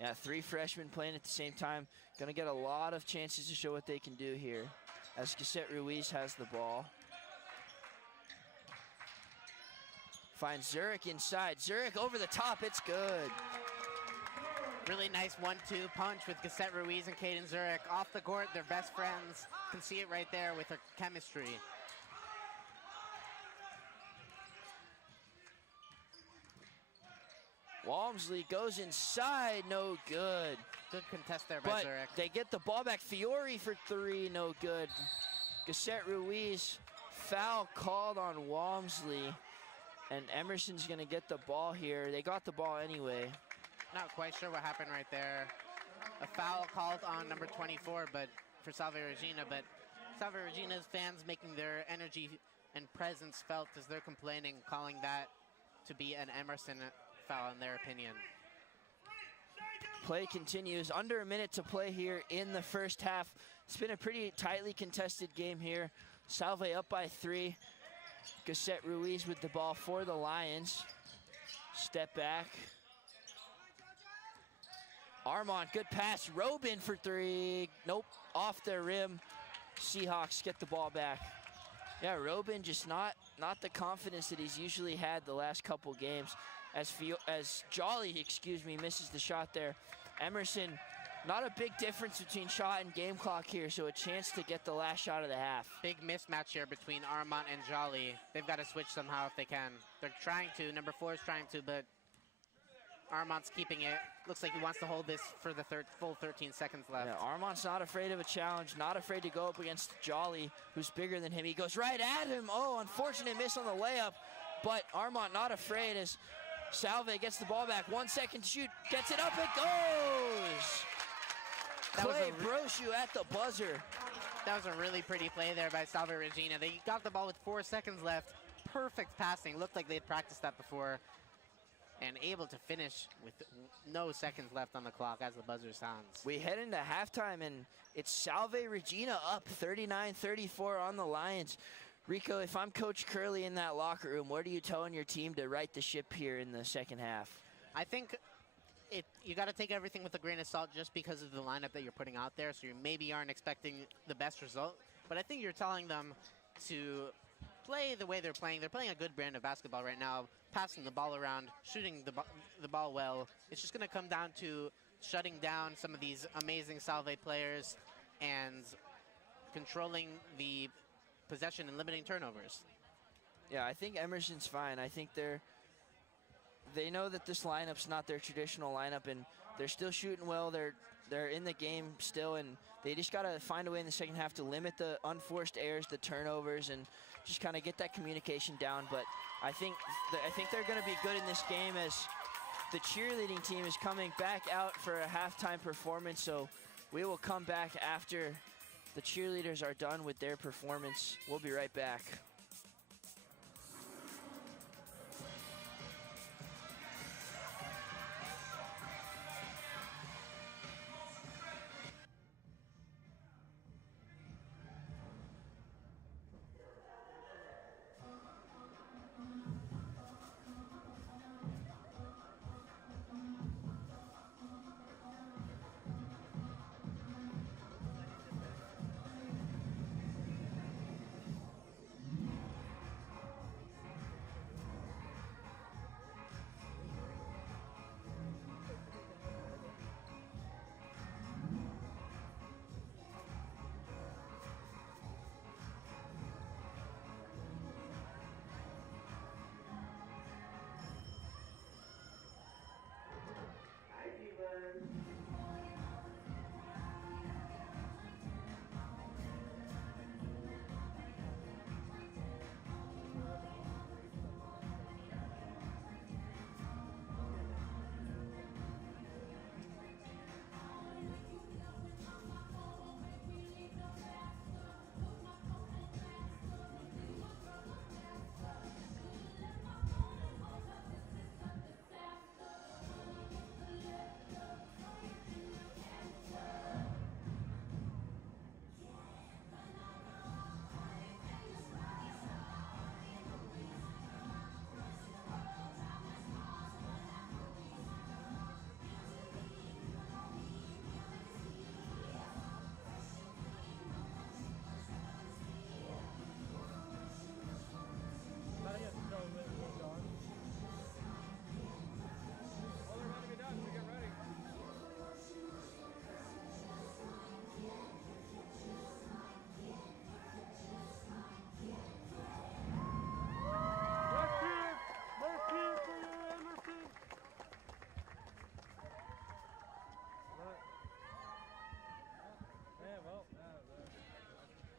Yeah, 3 freshmen playing at the same time. Gonna get a lot of chances to show what they can do here, as Cassette Ruiz has the ball. Finds Zurich inside. Zurich over the top, it's good. Really nice 1-2 punch with Cassette Ruiz and Caden Zurich. Off the court, they're best friends. Can see it right there with their chemistry. Walmsley goes inside, no good. Good contest there by Zurich. They get the ball back. Fiore for 3, no good. Cassette Ruiz, foul called on Walmsley. And Emerson's going to get the ball here. They got the ball anyway. Not quite sure what happened right there. A foul called on number 24, but for Salve Regina. But Salve Regina's fans making their energy and presence felt as they're complaining, calling that to be an Emerson foul in their opinion. Play continues. Under a minute to play here in the first half. It's been a pretty tightly contested game here. Salve up by 3. Cassette Ruiz with the ball for the Lions. Step back. Armand, good pass. Robin for three. Nope, off the rim. Seahawks get the ball back. Yeah, Robin just not the confidence that he's usually had the last couple games. As Jolly, misses the shot there. Emerson, not a big difference between shot and game clock here, so a chance to get the last shot of the half. Big mismatch here between Armand and Jolly. They've got to switch somehow if they can. They're trying to, number 4 is trying to, but Armand's keeping it. Looks like he wants to hold this for the full 13 seconds left. Yeah, Armand's not afraid of a challenge, not afraid to go up against Jolly, who's bigger than him. He goes right at him. Oh, unfortunate miss on the layup, but Armand not afraid as Salve gets the ball back. 1 second to shoot, gets it up, it goes! Clay Brochu at the buzzer. That was a really pretty play there by Salve Regina. They got the ball with 4 seconds left. Perfect passing. Looked like they'd practiced that before. And able to finish with no seconds left on the clock as the buzzer sounds. We head into halftime, and it's Salve Regina up 39-34 on the Lions. Rico, if I'm Coach Curley in that locker room, what are you telling your team to right the ship here in the second half? I think you got to take everything with a grain of salt just because of the lineup that you're putting out there, so you maybe aren't expecting the best result. But I think you're telling them to play the way they're playing. They're playing a good brand of basketball right now, passing the ball around, shooting the ball well. It's just going to come down to shutting down some of these amazing Salve players and controlling the possession and limiting turnovers. Yeah, I think Emerson's fine. I think they know that this lineup's not their traditional lineup, and they're still shooting well. They're in the game still, and they just got to find a way in the second half to limit the unforced errors, the turnovers, and just kind of get that communication down. But I think they're going to be good in this game as the cheerleading team is coming back out for a halftime performance. So we will come back after the cheerleaders are done with their performance. We'll be right back.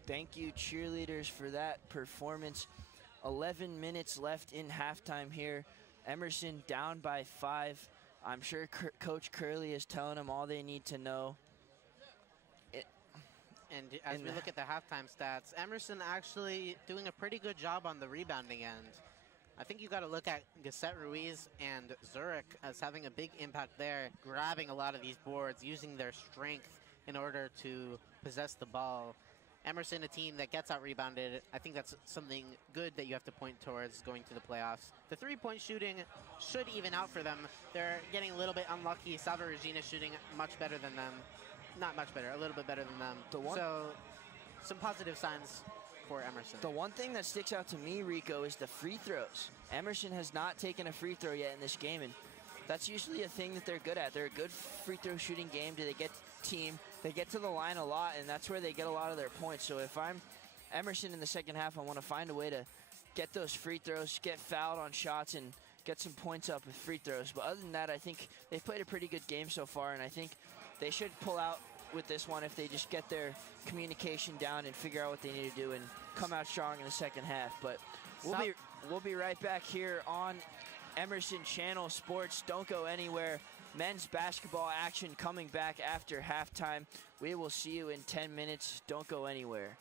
Thank you, cheerleaders, for that performance. 11 minutes left in halftime here. Emerson down by 5. I'm sure Coach Curley is telling them all they need to know. And as we look at the halftime stats, Emerson actually doing a pretty good job on the rebounding end. I think you got to look at Gasset Ruiz and Zurich as having a big impact there, grabbing a lot of these boards, using their strength in order to possess the ball. Emerson, a team that gets out-rebounded, I think that's something good that you have to point towards going to the playoffs. The three-point shooting should even out for them. They're getting a little bit unlucky. Salve Regina shooting much better than them. Not much better, a little bit better than them. So some positive signs for Emerson. The one thing that sticks out to me, Rico, is the free throws. Emerson has not taken a free throw yet in this game, and that's usually a thing that they're good at. They're a good free throw shooting game. They get team, they get to the line a lot, and that's where they get a lot of their points. So if I'm Emerson in the second half, I want to find a way to get those free throws, get fouled on shots, and get some points up with free throws. But other than that, I think they've played a pretty good game so far, and I think they should pull out with this one if they just get their communication down and figure out what they need to do and come out strong in the second half. But we'll be right back here on Emerson Channel Sports. Don't go anywhere. Men's basketball action coming back after halftime. We will see you in 10 minutes. Don't go anywhere.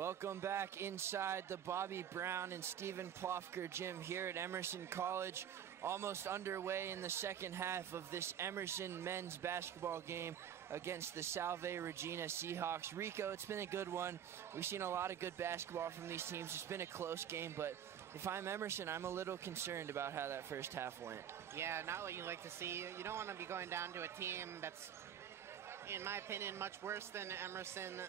Welcome back inside the Bobbi Brown and Stephen Plofker gym here at Emerson College. Almost underway in the second half of this Emerson men's basketball game against the Salve Regina Seahawks. Rico, it's been a good one. We've seen a lot of good basketball from these teams. It's been a close game, but if I'm Emerson, I'm a little concerned about how that first half went. Yeah, not what you like to see. You don't want to be going down to a team that's, in my opinion, much worse than Emerson.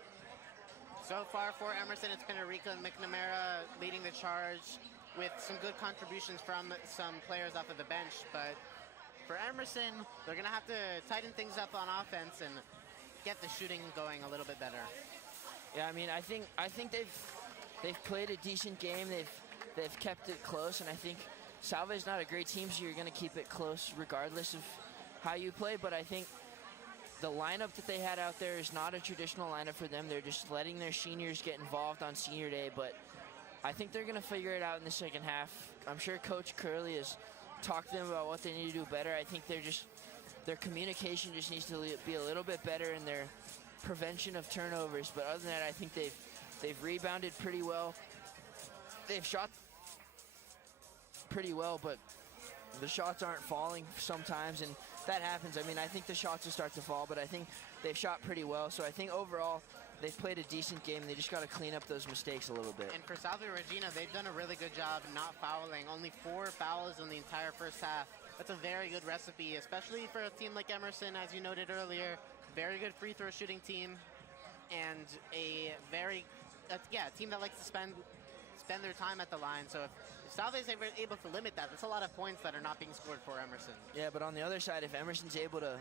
So far for Emerson, it's been Rico and McNamara leading the charge with some good contributions from some players off of the bench. But for Emerson, they're going to have to tighten things up on offense and get the shooting going a little bit better. Yeah, I mean, I think they've played a decent game. They've kept it close, and I think Salve's not a great team, so you're going to keep it close regardless of how you play. But I think the lineup that they had out there is not a traditional lineup for them. They're just letting their seniors get involved on senior day, but I think they're going to figure it out in the second half. I'm sure Coach Curley has talked to them about what they need to do better. I think their communication just needs to be a little bit better in their prevention of turnovers. But other than that, I think they've rebounded pretty well. They've shot pretty well, but the shots aren't falling sometimes, and that happens. I mean, I think the shots will start to fall, but I think they've shot pretty well. So I think overall, they've played a decent game. They just got to clean up those mistakes a little bit. And for Salve Regina, they've done a really good job not fouling. Only 4 fouls in the entire first half. That's a very good recipe, especially for a team like Emerson, as you noted earlier. Very good free throw shooting team, and a team that likes to spend their time at the line. So if Salve is able to limit that, that's a lot of points that are not being scored for Emerson. Yeah, but on the other side, if Emerson's able to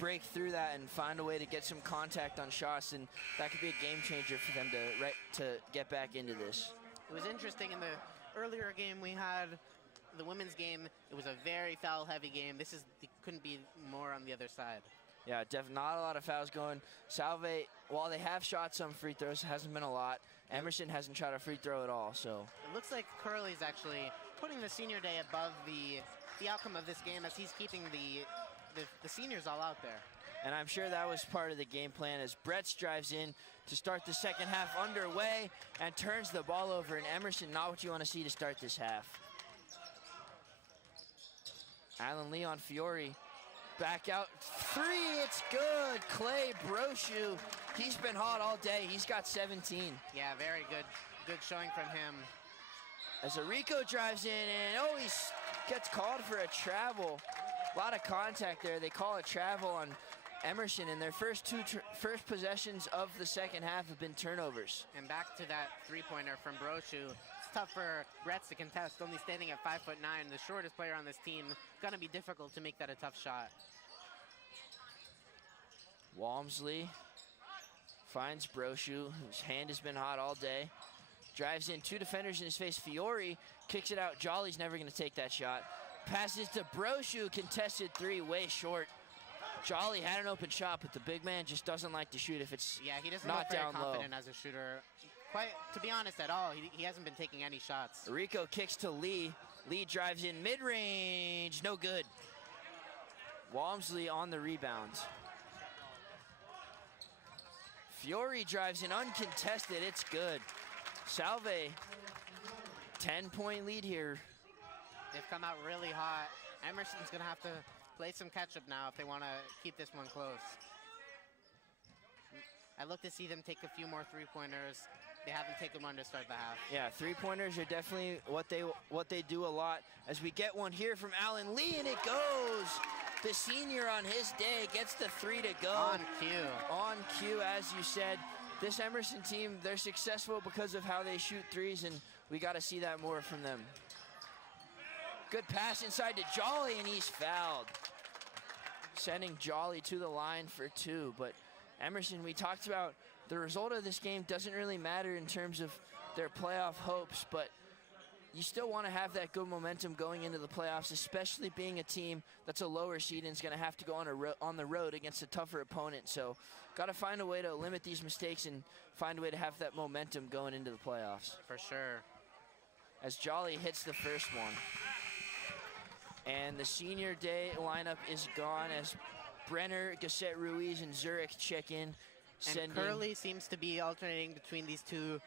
break through that and find a way to get some contact on shots, then that could be a game changer for them to get back into this. It was interesting in the earlier game we had, the women's game, it was a very foul-heavy game. It couldn't be more on the other side. Yeah, not a lot of fouls going. Salve, while they have shot some free throws, hasn't been a lot. Emerson hasn't shot a free throw at all, so. It looks like Curley's actually putting the senior day above the outcome of this game, as he's keeping the seniors all out there. And I'm sure that was part of the game plan, as Bretz drives in to start the second half underway and turns the ball over, and Emerson, not what you want to see to start this half. Alan Leon Fiore back out, 3, it's good. Clay Brochu, he's been hot all day. He's got 17. Yeah, very good showing from him. As Rico drives in, and he gets called for a travel. A lot of contact there. They call a travel on Emerson, and their first first possessions of the second half have been turnovers. And back to that three-pointer from Brochu. It's tough for Bretz to contest, only standing at 5'9", the shortest player on this team. Gonna be difficult to make that a tough shot. Walmsley finds Brochu, whose hand has been hot all day. Drives in, 2 defenders in his face. Fiore kicks it out. Jolly's never going to take that shot. Passes to Brochu, contested 3, way short. Jolly had an open shot, but the big man just doesn't like to shoot if it's he doesn't not look very down confident low. as a shooter. Quite, to be honest, at all. He hasn't been taking any shots. Rico kicks to Lee. Lee drives in mid-range, no good. Walmsley on the rebound. Fiore drives in uncontested, it's good. Salve, 10-point lead here. They've come out really hot. Emerson's gonna have to play some catch-up now if they wanna keep this one close. I look to see them take a few more three-pointers. They haven't taken one to start the half. Yeah, three-pointers are definitely what they do a lot. As we get one here from Alan Lee, and it goes. The senior on his day gets the 3 to go. On cue. On cue, as you said. This Emerson team, they're successful because of how they shoot threes, and we got to see that more from them. Good pass inside to Jolly, and he's fouled. Sending Jolly to the line for 2. But Emerson, we talked about the result of this game doesn't really matter in terms of their playoff hopes, but you still want to have that good momentum going into the playoffs, especially being a team that's a lower seed and is going to have to go on the road against a tougher opponent. So got to find a way to limit these mistakes and find a way to have that momentum going into the playoffs. For sure. As Jolly hits the first one. And the senior day lineup is gone as Brenner, Gasset Ruiz, and Zurich check in. And Curley seems to be alternating between these two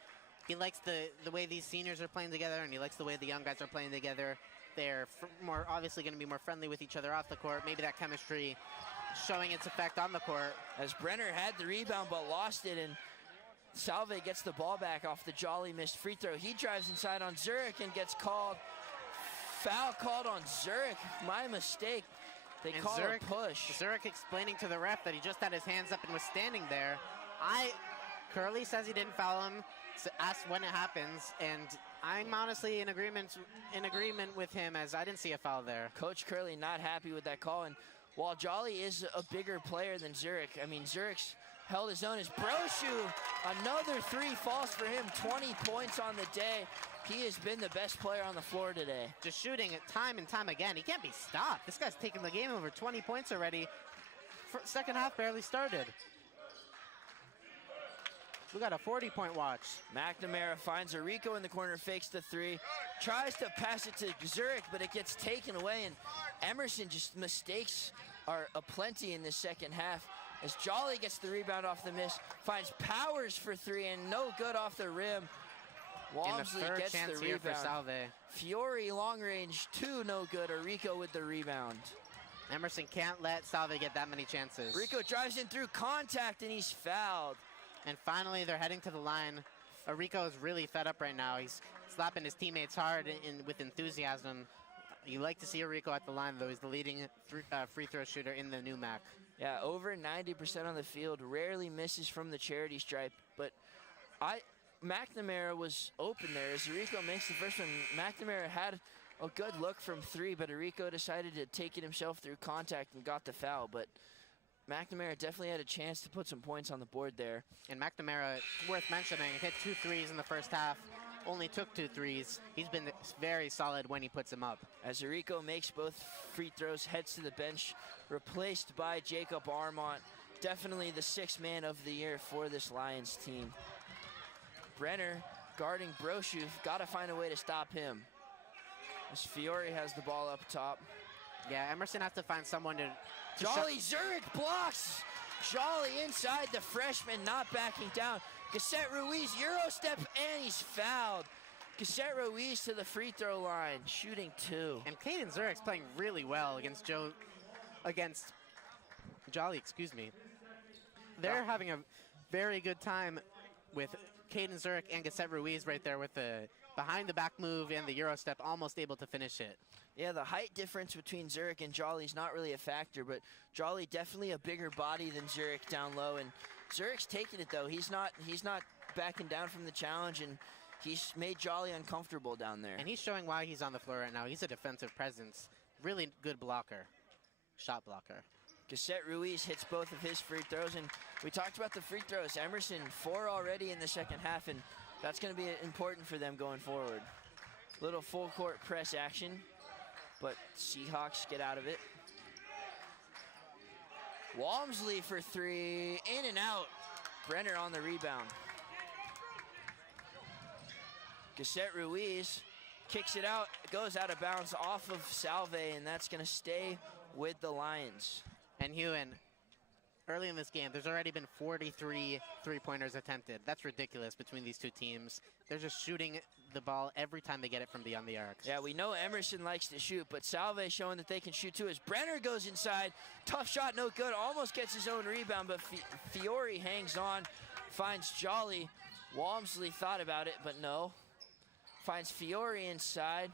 He likes the way these seniors are playing together, and he likes the way the young guys are playing together. They're more obviously going to be more friendly with each other off the court. Maybe that chemistry showing its effect on the court. As Brenner had the rebound but lost it, and Salve gets the ball back off the Jolly missed free throw. He drives inside on Zurich and gets called. Foul called on Zurich. My mistake. They call a push. Zurich explaining to the ref that he just had his hands up and was standing there. Curley says he didn't foul him. So asked when it happens, and I'm honestly in agreement with him, as I didn't see a foul there. Coach Curley not happy with that call, and while Jolly is a bigger player than Zurich, I mean, Zurich's held his own as Brochu, another 3 falls for him, 20 points on the day. He has been the best player on the floor today. Just shooting it time and time again. He can't be stopped. This guy's taking the game over 20 points already. Second half barely started. We got a 40-point watch. McNamara finds a Rico in the corner, fakes the 3, tries to pass it to Zurich, but it gets taken away, and Emerson just mistakes are aplenty in this second half. As Jolly gets the rebound off the miss, finds Powers for 3, and no good off the rim. Walmsley gets the rebound. For Salve. Fiore long range, 2 no good, or Rico with the rebound. Emerson can't let Salve get that many chances. Rico drives in through contact, and he's fouled. And finally, they're heading to the line. Rico is really fed up right now. He's slapping his teammates hard with enthusiasm. You like to see Rico at the line, though. He's the leading free throw shooter in the NEWMAC. Yeah, over 90% on the field, rarely misses from the charity stripe. But McNamara was open there as Rico makes the first one. McNamara had a good look from 3, but Rico decided to take it himself through contact and got the foul. But McNamara definitely had a chance to put some points on the board there. And McNamara, worth mentioning, hit 2 threes in the first half. Only took 2 threes. He's been very solid when he puts them up. As Rico makes both free throws, heads to the bench, replaced by Jacob Armont. Definitely the 6th man of the year for this Lions team. Brenner guarding Brochu, got to find a way to stop him. As Fiore has the ball up top. Yeah, Emerson has to find someone to Jolly Zurich blocks. Jolly inside, the freshman not backing down. Cassette Ruiz, Euro step, and he's fouled. Cassette Ruiz to the free throw line, shooting 2. And Caden Zurich's playing really well against Jolly, excuse me. They're having a very good time with Caden Zurich and Cassette Ruiz right there with the behind the back move and the Euro step, almost able to finish it. Yeah, the height difference between Zurich and Jolly is not really a factor, but Jolly definitely a bigger body than Zurich down low, and Zurich's taking it though. He's not backing down from the challenge, and he's made Jolly uncomfortable down there. And he's showing why he's on the floor right now. He's a defensive presence. Really good blocker, shot blocker. Cassette Ruiz hits both of his free throws, and we talked about the free throws. Emerson 4 already in the second half, and that's going to be important for them going forward. Little full court press action, but Seahawks get out of it. Walmsley for 3, in and out. Brenner on the rebound. Cassette Ruiz kicks it out, goes out of bounds off of Salve, and that's going to stay with the Lions. And Huon, early in this game, there's already been 43 three-pointers attempted. That's ridiculous between these two teams. They're just shooting the ball every time they get it from beyond the arc. Yeah, we know Emerson likes to shoot, but Salve showing that they can shoot too as Brenner goes inside. Tough shot, no good. Almost gets his own rebound, but Fiore hangs on, finds Jolly. Walmsley thought about it, but no. Finds Fiore inside.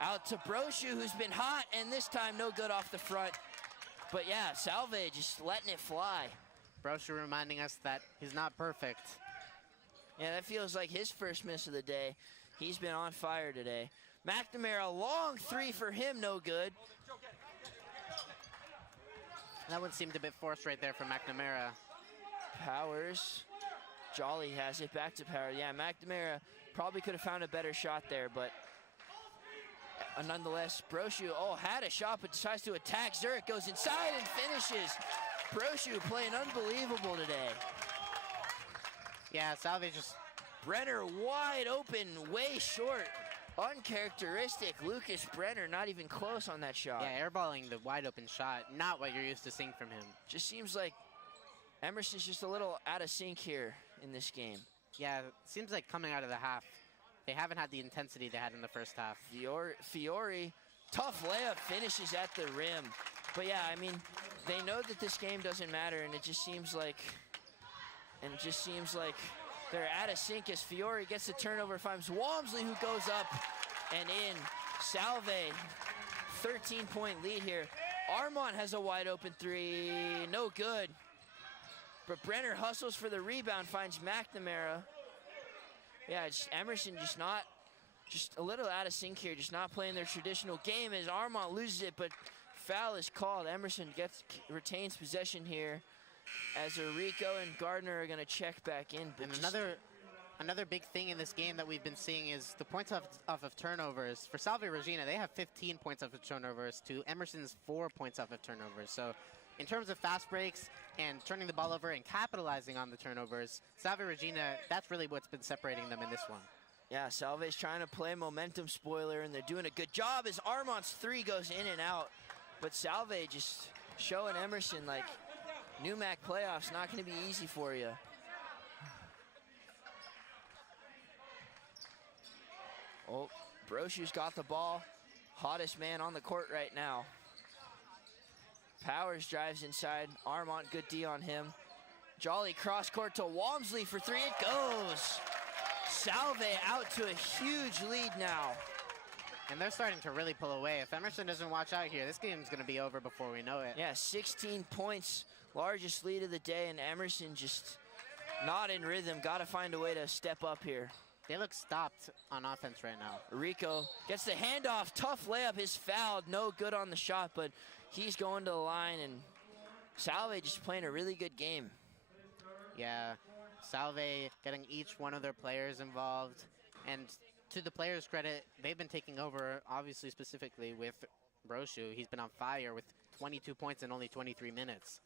Out to Brochu, who's been hot, and this time no good off the front. But yeah, Salve just letting it fly. Brochu reminding us that he's not perfect. Yeah, that feels like his first miss of the day. He's been on fire today. McNamara, long 3 for him, no good. That one seemed a bit forced right there from McNamara. Powers. Jolly has it back to Powers. Yeah, McNamara probably could have found a better shot there, but nonetheless, Brochu, had a shot, but decides to attack. Zurich goes inside and finishes. Brochu playing unbelievable today. Yeah, Salve just... Brenner wide open, way short. Uncharacteristic. Lucas Brenner not even close on that shot. Yeah, airballing the wide open shot, not what you're used to seeing from him. Just seems like Emerson's just a little out of sync here in this game. Yeah, it seems like coming out of the half, they haven't had the intensity they had in the first half. Fiore, tough layup, finishes at the rim. But yeah, I mean, they know that this game doesn't matter, and it just seems like they're out of sync as Fiore gets the turnover, finds Walmsley, who goes up and in. Salve, 13-point lead here. Armand has a wide open three, no good. But Brenner hustles for the rebound, finds McNamara. Yeah, Emerson just a little out of sync here, just not playing their traditional game as Armand loses it, but foul is called. Emerson retains possession here as Rico and Gardner are gonna check back in. And another big thing in this game that we've been seeing is the points off of turnovers. For Salve Regina, they have 15 points off of turnovers to Emerson's 4 points off of turnovers. So in terms of fast breaks and turning the ball over and capitalizing on the turnovers, Salve Regina, that's really what's been separating them in this one. Yeah, Salve's trying to play momentum spoiler, and they're doing a good job as Armand's three goes in and out. But Salve just showing Emerson, like, NEWMAC playoffs not going to be easy for you. Oh, Brochu's got the ball. Hottest man on the court right now. Powers drives inside. Armand, good D on him. Jolly cross court to Walmsley for three. It goes. Salve out to a huge lead now. And they're starting to really pull away. If Emerson doesn't watch out here, this game's going to be over before we know it. Yeah, 16 points, largest lead of the day, and Emerson just not in rhythm. Got to find a way to step up here. They look stopped on offense right now. Rico gets the handoff, tough layup, is fouled, no good on the shot, but he's going to the line, and Salve just playing a really good game. Yeah, Salve getting each one of their players involved, and to the players' credit, they've been taking over, obviously specifically with Brochu. He's been on fire with 22 points in only 23 minutes.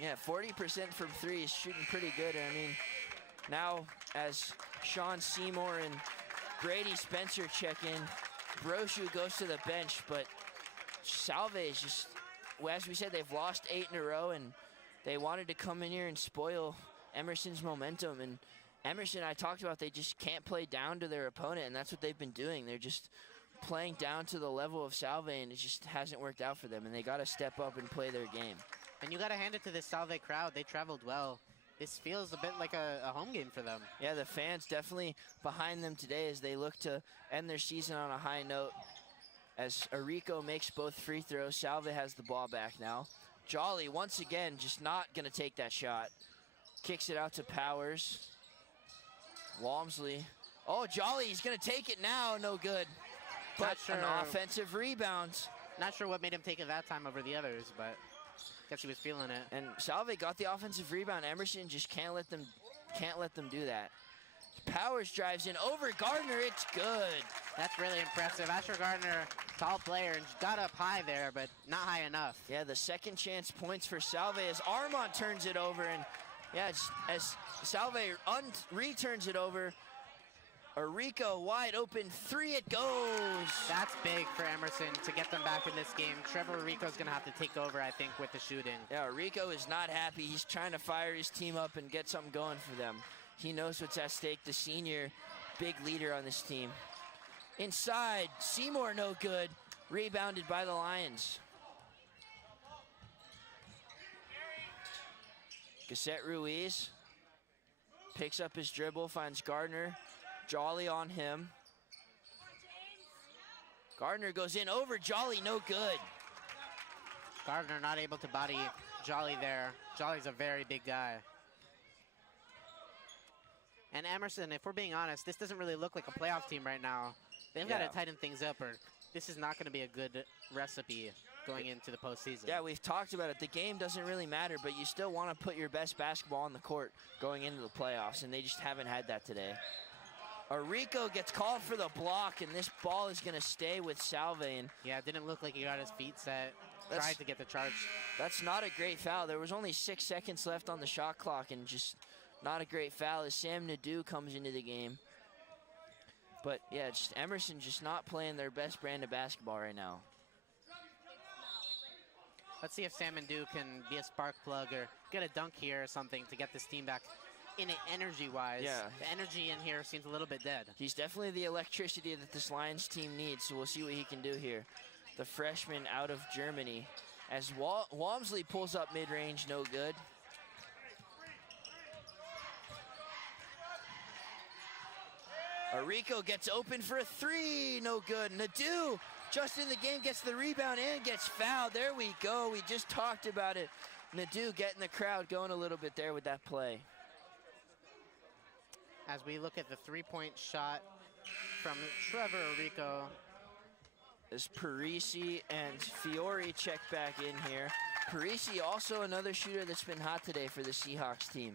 Yeah, 40% from three is shooting pretty good. I mean, now as Sean Seymour and Brady Spencer check in, Brochu goes to the bench, but Salve is just, well, as we said, they've lost 8 in a row, and they wanted to come in here and spoil Emerson's momentum. And Emerson, I talked about, they just can't play down to their opponent, and that's what they've been doing. They're just playing down to the level of Salve, and it just hasn't worked out for them, and they got to step up and play their game. And you got to hand it to this Salve crowd. They traveled well. This feels a bit like a home game for them. Yeah, the fans definitely behind them today as they look to end their season on a high note. As Rico makes both free throws, Salve has the ball back now. Jolly, once again, just not going to take that shot. Kicks it out to Powers. Walmsley. Oh, Jolly, he's going to take it now. No good. But an offensive rebound. Not sure what made him take it that time over the others, but guess he was feeling it. And Salve got the offensive rebound. Emerson just can't let them do that. Powers drives in over Gardner. It's good. That's really impressive. Asher Gardner, tall player, and got up high there, but not high enough. Yeah, the second chance points for Salve as Armand turns it over, and yeah, as Salve returns it over, Rico wide open three, it goes. That's big for Emerson to get them back in this game. Trevor Rico's gonna have to take over, I think, with the shooting. Yeah, Rico is not happy. He's trying to fire his team up and get something going for them. He knows what's at stake, the senior big leader on this team. Inside, Seymour no good, rebounded by the Lions. Cassette Ruiz picks up his dribble, finds Gardner. Jolly on him. Gardner goes in over Jolly, no good. Gardner not able to body Jolly there. Jolly's a very big guy. And Emerson, if we're being honest, this doesn't really look like a playoff team right now. They've got to tighten things up, or this is not going to be a good recipe going into the postseason. Yeah, we've talked about it. The game doesn't really matter, but you still want to put your best basketball on the court going into the playoffs, and they just haven't had that today. Rico gets called for the block, and this ball is going to stay with Salve. And yeah, it didn't look like he got his feet set. Tried to get the charge. That's not a great foul. There was only 6 seconds left on the shot clock, and just not a great foul as Sam Nadeau comes into the game. But yeah, just Emerson just not playing their best brand of basketball right now. Let's see if Sam Nadeau can be a spark plug or get a dunk here or something to get this team back in it energy-wise. Yeah. The energy in here seems a little bit dead. He's definitely the electricity that this Lions team needs, so we'll see what he can do here. The freshman out of Germany. As Walmsley pulls up mid-range, no good. Rico gets open for a three, no good. Nadu, just in the game, gets the rebound and gets fouled. There we go, we just talked about it. Nadu getting the crowd going a little bit there with that play. As we look at the three-point shot from Trevor Rico. As Parisi and Fiore check back in here. Parisi also another shooter that's been hot today for the Seahawks team.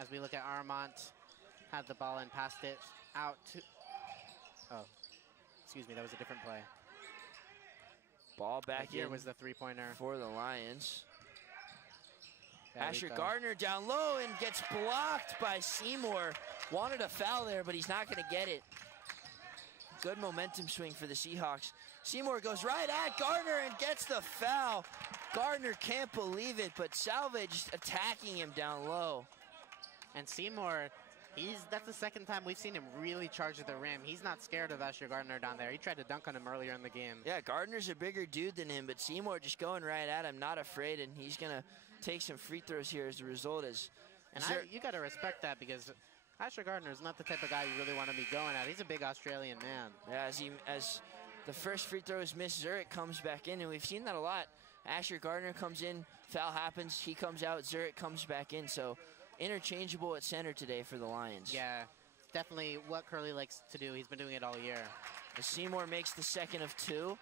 As we look at Armont, had the ball and passed it out to, oh, excuse me, that was a different play. Ball back here in was the three-pointer for the Lions. There Asher we go. Gardner down low and gets blocked by Seymour. Wanted a foul there, but he's not gonna get it. Good momentum swing for the Seahawks. Seymour goes right at Gardner and gets the foul. Gardner can't believe it, but Salve just attacking him down low. And Seymour, that's the second time we've seen him really charge at the rim. He's not scared of Asher Gardner down there. He tried to dunk on him earlier in the game. Yeah, Gardner's a bigger dude than him, but Seymour just going right at him, not afraid, and he's gonna take some free throws here as a result. And you gotta respect that, because Asher Gardner is not the type of guy you really want to be going at. He's a big Australian man. Yeah, as the first free throw is missed, Zurich comes back in, and we've seen that a lot. Asher Gardner comes in, foul happens, he comes out, Zurich comes back in, so interchangeable at center today for the Lions. Yeah, definitely what Curley likes to do. He's been doing it all year. As Seymour makes the second of two.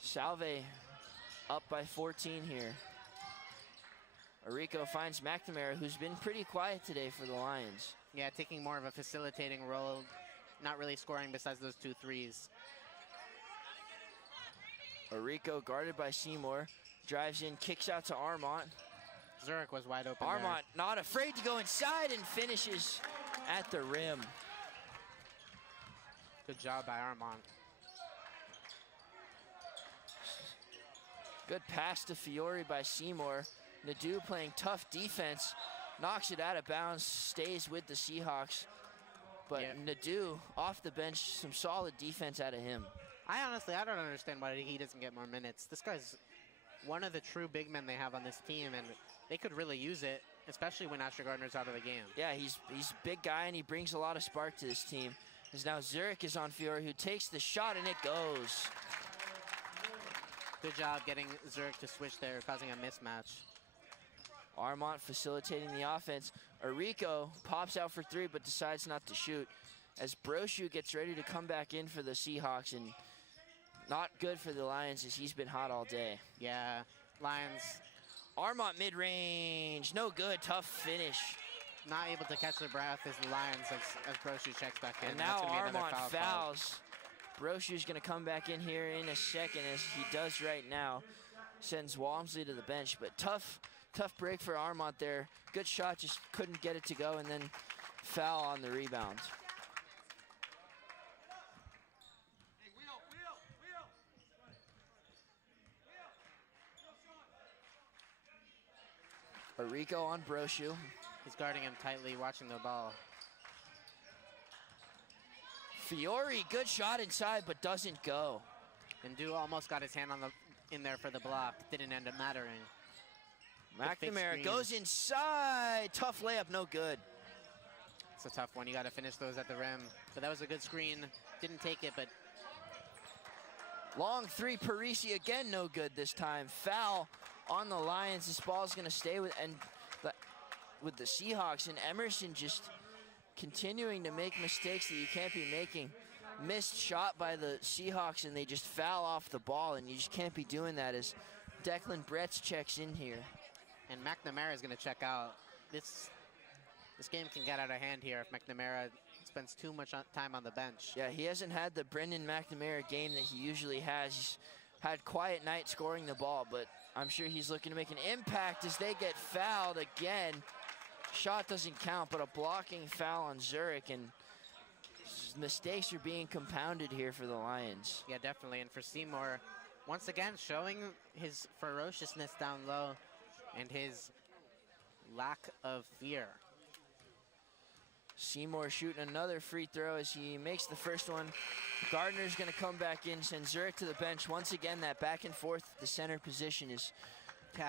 Salve up by 14 here. Rico finds McNamara, who's been pretty quiet today for the Lions. Yeah, taking more of a facilitating role, not really scoring besides those 2 threes. Rico guarded by Seymour, drives in, kicks out to Armont. Zurich was wide open Armont there. not afraid to go inside and finishes at the rim. Good job by Armont. Good pass to Fiore by Seymour. Nadu playing tough defense, knocks it out of bounds, stays with the Seahawks. But Nadu off the bench, some solid defense out of him. I don't understand why he doesn't get more minutes. This guy's one of the true big men they have on this team, and they could really use it, especially when Asher Gardner's out of the game. Yeah, he's a big guy, and he brings a lot of spark to this team. As now Zurich is on Fiore, who takes the shot, and it goes. Good job getting Zurich to switch there, causing a mismatch. Armont facilitating the offense. Rico pops out for three, but decides not to shoot. As Brochu gets ready to come back in for the Seahawks, and not good for the Lions as he's been hot all day. Yeah, Lions. Armont mid-range, no good, tough finish. Not able to catch their breath as the Lions as Brochu checks back in. And now Armont fouls. Brochu's gonna come back in here in a second, as he does right now. Sends Walmsley to the bench, but tough break for Armont there. Good shot, just couldn't get it to go, and then foul on the rebound. Rico on Brochu. He's guarding him tightly, watching the ball. Fiore, good shot inside, but doesn't go. And Du almost got his hand in there for the block. Didn't end up mattering. McNamara goes inside. Tough layup, no good. It's a tough one. You got to finish those at the rim. But that was a good screen. Didn't take it, but. Long three, Parisi again, no good this time. Foul on the Lions. This ball's going to stay with the Seahawks. And Emerson just continuing to make mistakes that you can't be making. Missed shot by the Seahawks, and they just foul off the ball, and you just can't be doing that as Declan Bretz checks in here. And McNamara is going to check out. This game can get out of hand here if McNamara spends too much time on the bench. Yeah, he hasn't had the Brendan McNamara game that he usually has. He's had quiet night scoring the ball, but I'm sure he's looking to make an impact as they get fouled again. Shot doesn't count, but a blocking foul on Zurich, and mistakes are being compounded here for the Lions. Yeah, definitely. And for Seymour, once again, showing his ferociousness down low and his lack of fear. Seymour shooting another free throw as he makes the first one. Gardner's going to come back in, send Zurich to the bench. Once again, that back and forth, the center position is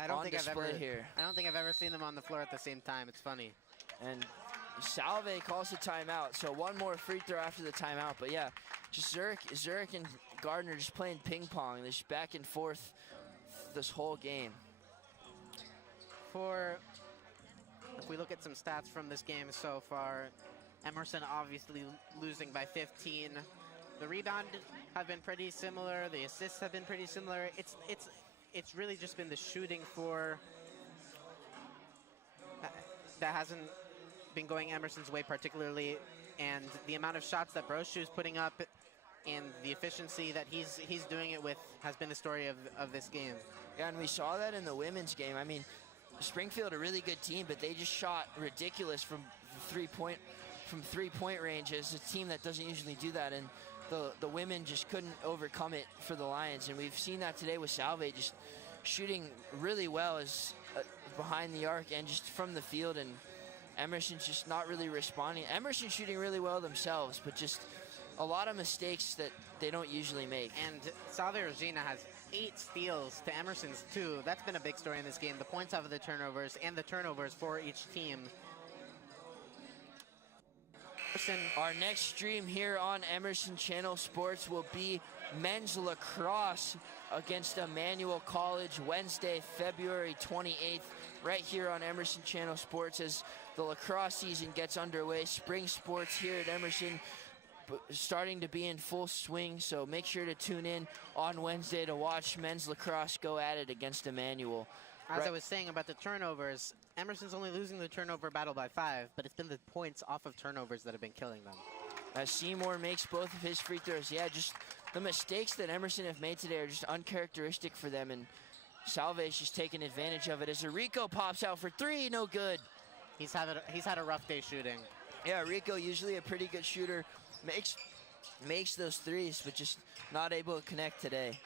on display here. I don't think I've ever seen them on the floor at the same time. It's funny. And Salve calls a timeout, so one more free throw after the timeout. But yeah, just Zurich and Gardner just playing ping pong. They're just back and forth this whole game. If we look at some stats from this game so far, Emerson obviously losing by 15. The rebound have been pretty similar. The assists have been pretty similar. It's really just been the shooting that hasn't been going Emerson's way particularly, and the amount of shots that Broshu's putting up and the efficiency that he's doing it with has been the story of this game. Yeah, and we saw that in the women's game. I mean, Springfield, a really good team, but they just shot ridiculous from three-point range as a team that doesn't usually do that, and the women just couldn't overcome it for the Lions. And we've seen that today with Salve just shooting really well as behind the arc and just from the field, and Emerson's just not really responding. Emerson shooting really well themselves, but just a lot of mistakes that they don't usually make. And Salve Regina has 8 steals to Emerson's 2. That's been a big story in this game. The points off of the turnovers and the turnovers for each team. Our next stream here on Emerson Channel Sports will be men's lacrosse against Emmanuel College Wednesday, February 28th, right here on Emerson Channel Sports as the lacrosse season gets underway. Spring sports here at Emerson starting to be in full swing, so make sure to tune in on Wednesday to watch men's lacrosse go at it against Emmanuel. As I was saying about the turnovers, Emerson's only losing the turnover battle by 5, but it's been the points off of turnovers that have been killing them. As Seymour makes both of his free throws, yeah, just the mistakes that Emerson have made today are just uncharacteristic for them, and Salve's just taking advantage of it as Rico pops out for 3, no good. He's had a rough day shooting. Yeah, Rico, usually a pretty good shooter, makes those threes, but just not able to connect today.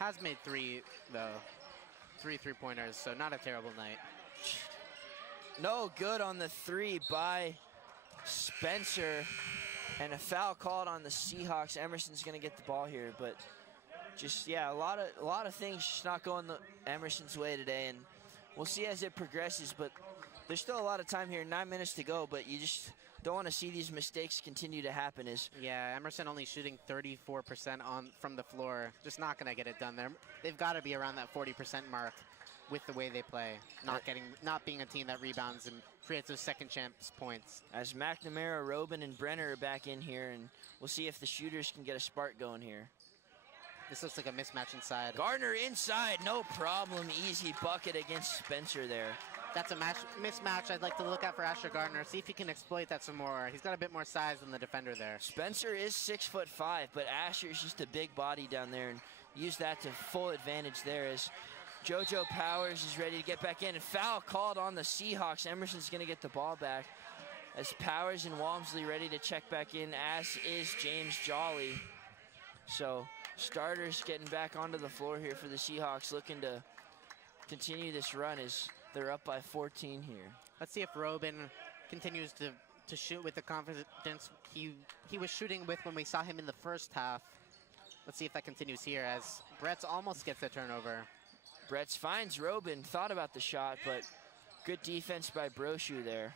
Has made 3, though. 3 three-pointers, so not a terrible night. No good on the 3 by Spencer, and a foul called on the Seahawks. Emerson's going to get the ball here, but just, yeah, a lot of things just not going Emerson's way today, and we'll see as it progresses, but there's still a lot of time here, 9 minutes to go, but you just don't want to see these mistakes continue to happen. Yeah, Emerson only shooting 34% from the floor. Just not going to get it done there. They've got to be around that 40% mark with the way they play, not being a team that rebounds and creates those second chance points. As McNamara, Robin, and Brenner are back in here, and we'll see if the shooters can get a spark going here. This looks like a mismatch inside. Gardner inside, no problem. Easy bucket against Spencer there. That's a mismatch I'd like to look at for Asher Gardner. See if he can exploit that some more. He's got a bit more size than the defender there. Spencer is 6'5", but Asher's just a big body down there, and use that to full advantage there as JoJo Powers is ready to get back in. And foul called on the Seahawks. Emerson's going to get the ball back as Powers and Walmsley ready to check back in, as is James Jolly. So starters getting back onto the floor here for the Seahawks, looking to continue this run as they're up by 14 here. Let's see if Robin continues to shoot with the confidence he was shooting with when we saw him in the first half. Let's see if that continues here as Bretz almost gets a turnover. Bretz finds Robin, thought about the shot, but good defense by Broshu there.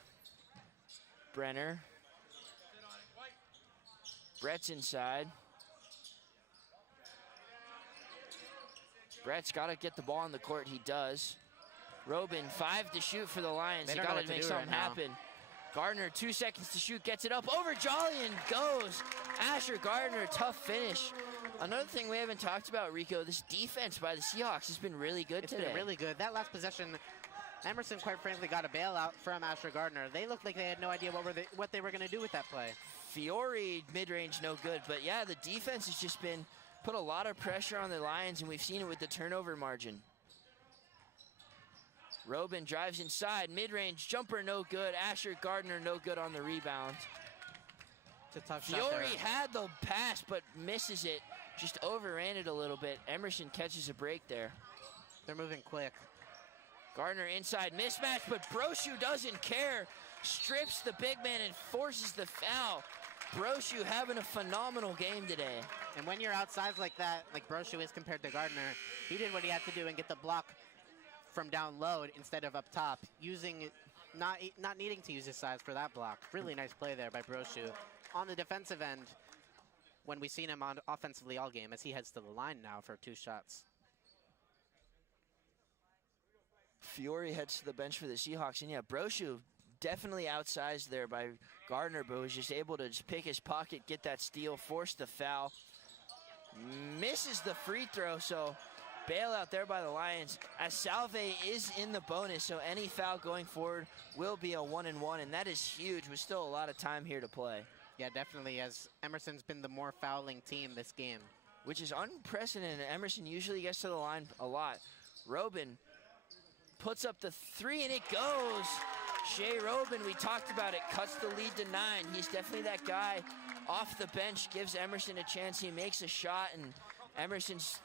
Brenner. Brett's inside. Brett's got to get the ball on the court. He does. Robin, 5 to shoot for the Lions. They got to make something happen. Gardner, 2 seconds to shoot, gets it up over Jolly and goes. Asher Gardner, tough finish. Another thing we haven't talked about, Rico, this defense by the Seahawks has been really good today. It's been really good. That last possession, Emerson, quite frankly, got a bailout from Asher Gardner. They looked like they had no idea what they were going to do with that play. Fiore, mid-range, no good. But, yeah, the defense has just been put a lot of pressure on the Lions, and we've seen it with the turnover margin. Robin drives inside, mid-range jumper, no good. Asher Gardner, no good on the rebound. It's a tough shot Fiore there. had the pass, but misses it. Just overran it a little bit. Emerson catches a break there. They're moving quick. Gardner inside mismatch, but Brochu doesn't care. Strips the big man and forces the foul. Brochu having a phenomenal game today. And when you're outside like that, like Brochu is compared to Gardner, he did what he had to do and get the block from down low instead of up top, not needing to use his size for that block. Really nice play there by Brochu. On the defensive end, when we've seen him on offensively all game, as he heads to the line now for 2 shots. Fiore heads to the bench for the Seahawks, and yeah, Brochu definitely outsized there by Gardner, but was just able to just pick his pocket, get that steal, force the foul. Misses the free throw, so bailout there by the Lions, as Salve is in the bonus, so any foul going forward will be a 1-and-1, and that is huge with still a lot of time here to play. Yeah, definitely, as Emerson's been the more fouling team this game. Which is unprecedented. Emerson usually gets to the line a lot. Robin puts up the 3, and it goes. Shea Robin, we talked about it, cuts the lead to 9. He's definitely that guy off the bench, gives Emerson a chance. He makes a shot, and Emerson's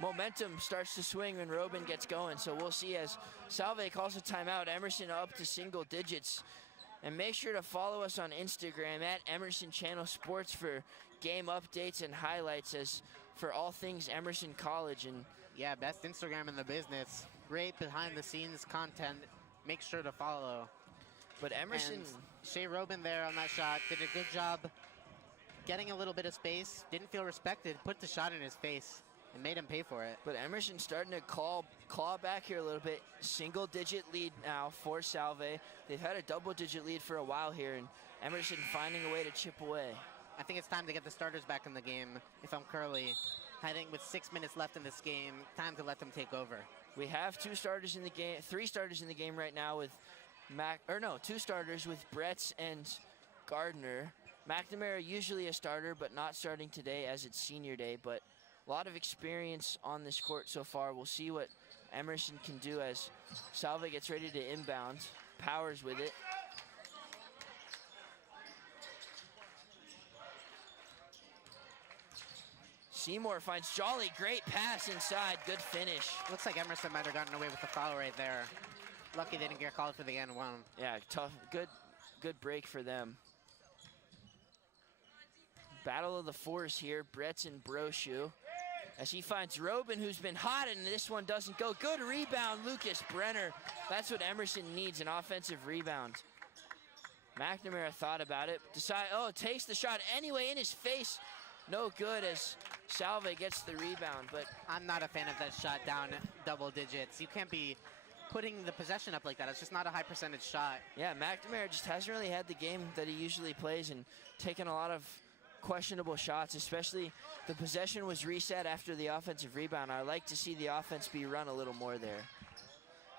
momentum starts to swing when Robin gets going. So we'll see as Salve calls a timeout. Emerson up to single digits. And make sure to follow us on Instagram at Emerson Channel Sports for game updates and highlights as for all things Emerson College. And yeah, best Instagram in the business. Great behind the scenes content. Make sure to follow. But Emerson, and Shea Robin there on that shot did a good job getting a little bit of space. Didn't feel respected. Put the shot in his face and made him pay for it. But Emerson starting to claw back here a little bit. Single digit lead now for Salve. They've had a double digit lead for a while here, and Emerson finding a way to chip away. I think it's time to get the starters back in the game if I'm Curley. Heading with 6 minutes left in this game, time to let them take over. We have 2 starters in the game, 3 starters in the game right now with 2 starters with Bretz and Gardner. McNamara usually a starter, but not starting today as it's senior day, but a lot of experience on this court so far. We'll see what Emerson can do as Salve gets ready to inbound. Powers with it. Seymour finds Jolly, great pass inside, good finish. Looks like Emerson might have gotten away with the foul right there. Lucky they didn't get called for the N1. Yeah, tough, good break for them. Battle of the fours here, Bretz and Brochu. As he finds Robin, who's been hot, and this one doesn't go. Good rebound, Lucas Brenner. That's what Emerson needs, an offensive rebound. McNamara thought about it, takes the shot anyway in his face. No good as Salve gets the rebound, but I'm not a fan of that shot down double digits. You can't be putting the possession up like that. It's just not a high percentage shot. Yeah, McNamara just hasn't really had the game that he usually plays and taken a lot of questionable shots, especially the possession was reset after the offensive rebound. I like to see the offense be run a little more there.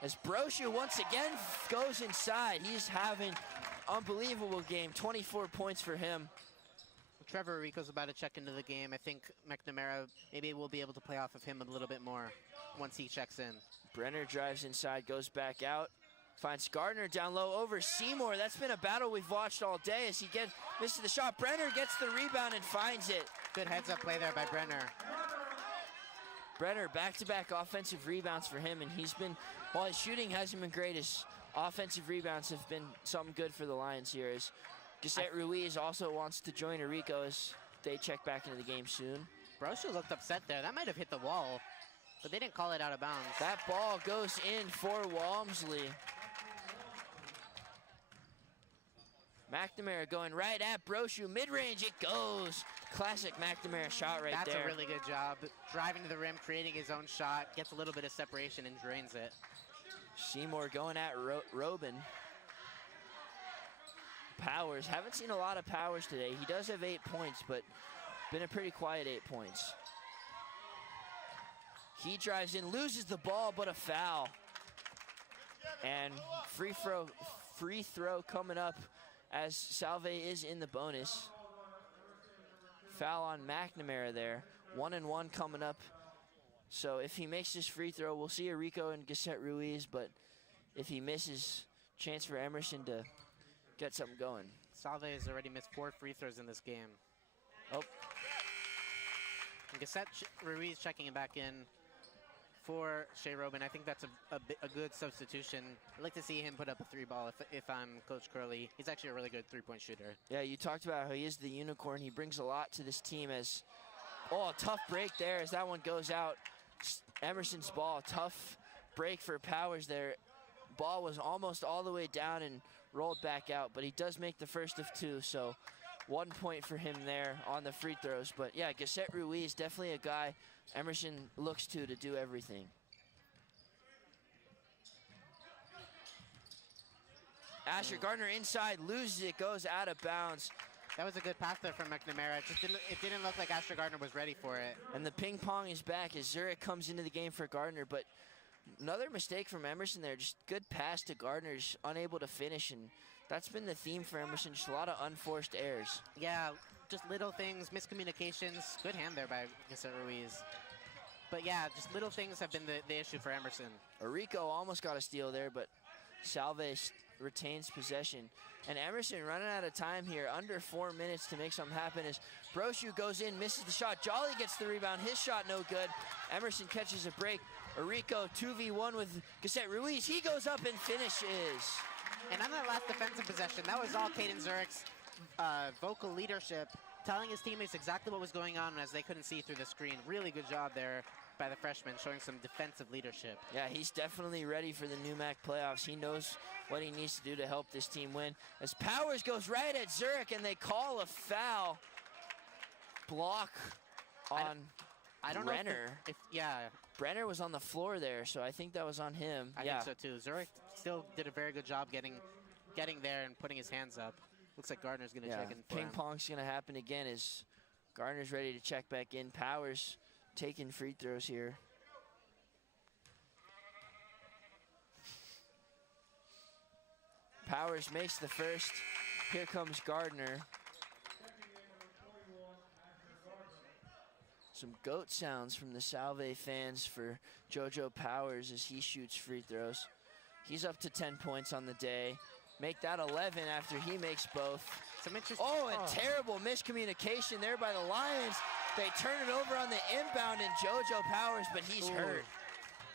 As Brochu once again goes inside, he's having unbelievable game, 24 points for him. Trevor Rico's about to check into the game. I think McNamara maybe will be able to play off of him a little bit more once he checks in. Brenner drives inside, goes back out, finds Gardner down low over Seymour. That's been a battle we've watched all day as he misses the shot. Brenner gets the rebound and finds it. Good heads up play there by Brenner. Brenner, back-to-back offensive rebounds for him, and while his shooting hasn't been great, his offensive rebounds have been something good for the Lions here. As Gissette Ruiz also wants to join Rico as they check back into the game soon. Brochu looked upset there. That might have hit the wall, but they didn't call it out of bounds. That ball goes in for Walmsley. McNamara going right at Brochu. Mid-range, it goes. Classic McNamara shot right there. That's a really good job. Driving to the rim, creating his own shot, gets a little bit of separation and drains it. Seymour going at Robin. Powers, haven't seen a lot of Powers today. He does have 8 points, but been a pretty quiet 8 points. He drives in, loses the ball, but a foul. And free throw coming up as Salve is in the bonus. Foul on McNamara there. 1-and-1 coming up. So if he makes this free throw, we'll see a Rico and Gissette Ruiz, but if he misses, chance for Emerson to get something going. Salve has already missed 4 free throws in this game. Oh. And Gissette Ruiz checking it back in for Shea Robin. I think that's a good substitution. I'd like to see him put up a 3-ball if I'm Coach Curley. He's actually a really good 3-point shooter. Yeah, you talked about how he is the unicorn. He brings a lot to this team as, oh, a tough break there as that one goes out. Emerson's ball, tough break for Powers there. Ball was almost all the way down and rolled back out, but he does make the first of 2, so 1 point for him there on the free throws. But yeah, Gissette Ruiz, definitely a guy Emerson looks to do everything. Asher Gardner inside, loses it, goes out of bounds. That was a good pass there from McNamara. It didn't look like Asher Gardner was ready for it. And the ping pong is back as Zurich comes into the game for Gardner, but another mistake from Emerson there. Just good pass to Gardner, just unable to finish, and that's been the theme for Emerson, just a lot of unforced errors. Yeah, just little things, miscommunications. Good hand there by Gissette Ruiz. But yeah, just little things have been the issue for Emerson. Rico almost got a steal there, but Salve retains possession. And Emerson running out of time here, under 4 minutes to make something happen as Brochu goes in, misses the shot. Jolly gets the rebound, his shot no good. Emerson catches a break. Rico 2v1 with Gissette Ruiz. He goes up and finishes. And on that last defensive possession, that was all Caden Zurich's vocal leadership, telling his teammates exactly what was going on as they couldn't see through the screen. Really good job there by the freshman, showing some defensive leadership. Yeah, he's definitely ready for the NEWMAC playoffs. He knows what he needs to do to help this team win. As Powers goes right at Zurich and they call a foul. Block on I don't Brenner. know yeah. Brenner was on the floor there, so I think that was on him. I think so too. Zurich still did a very good job getting there and putting his hands up. Looks like Gardner's going to check in for him. Ping pong's going to happen again as Gardner's ready to check back in. Powers taking free throws here. Powers makes the first. Here comes Gardner. Some goat sounds from the Salve fans for JoJo Powers as he shoots free throws. He's up to 10 points on the day. Make that 11 after he makes both. Some interesting. Oh, and terrible miscommunication there by the Lions. They turn it over on the inbound and JoJo Powers, but he's hurt.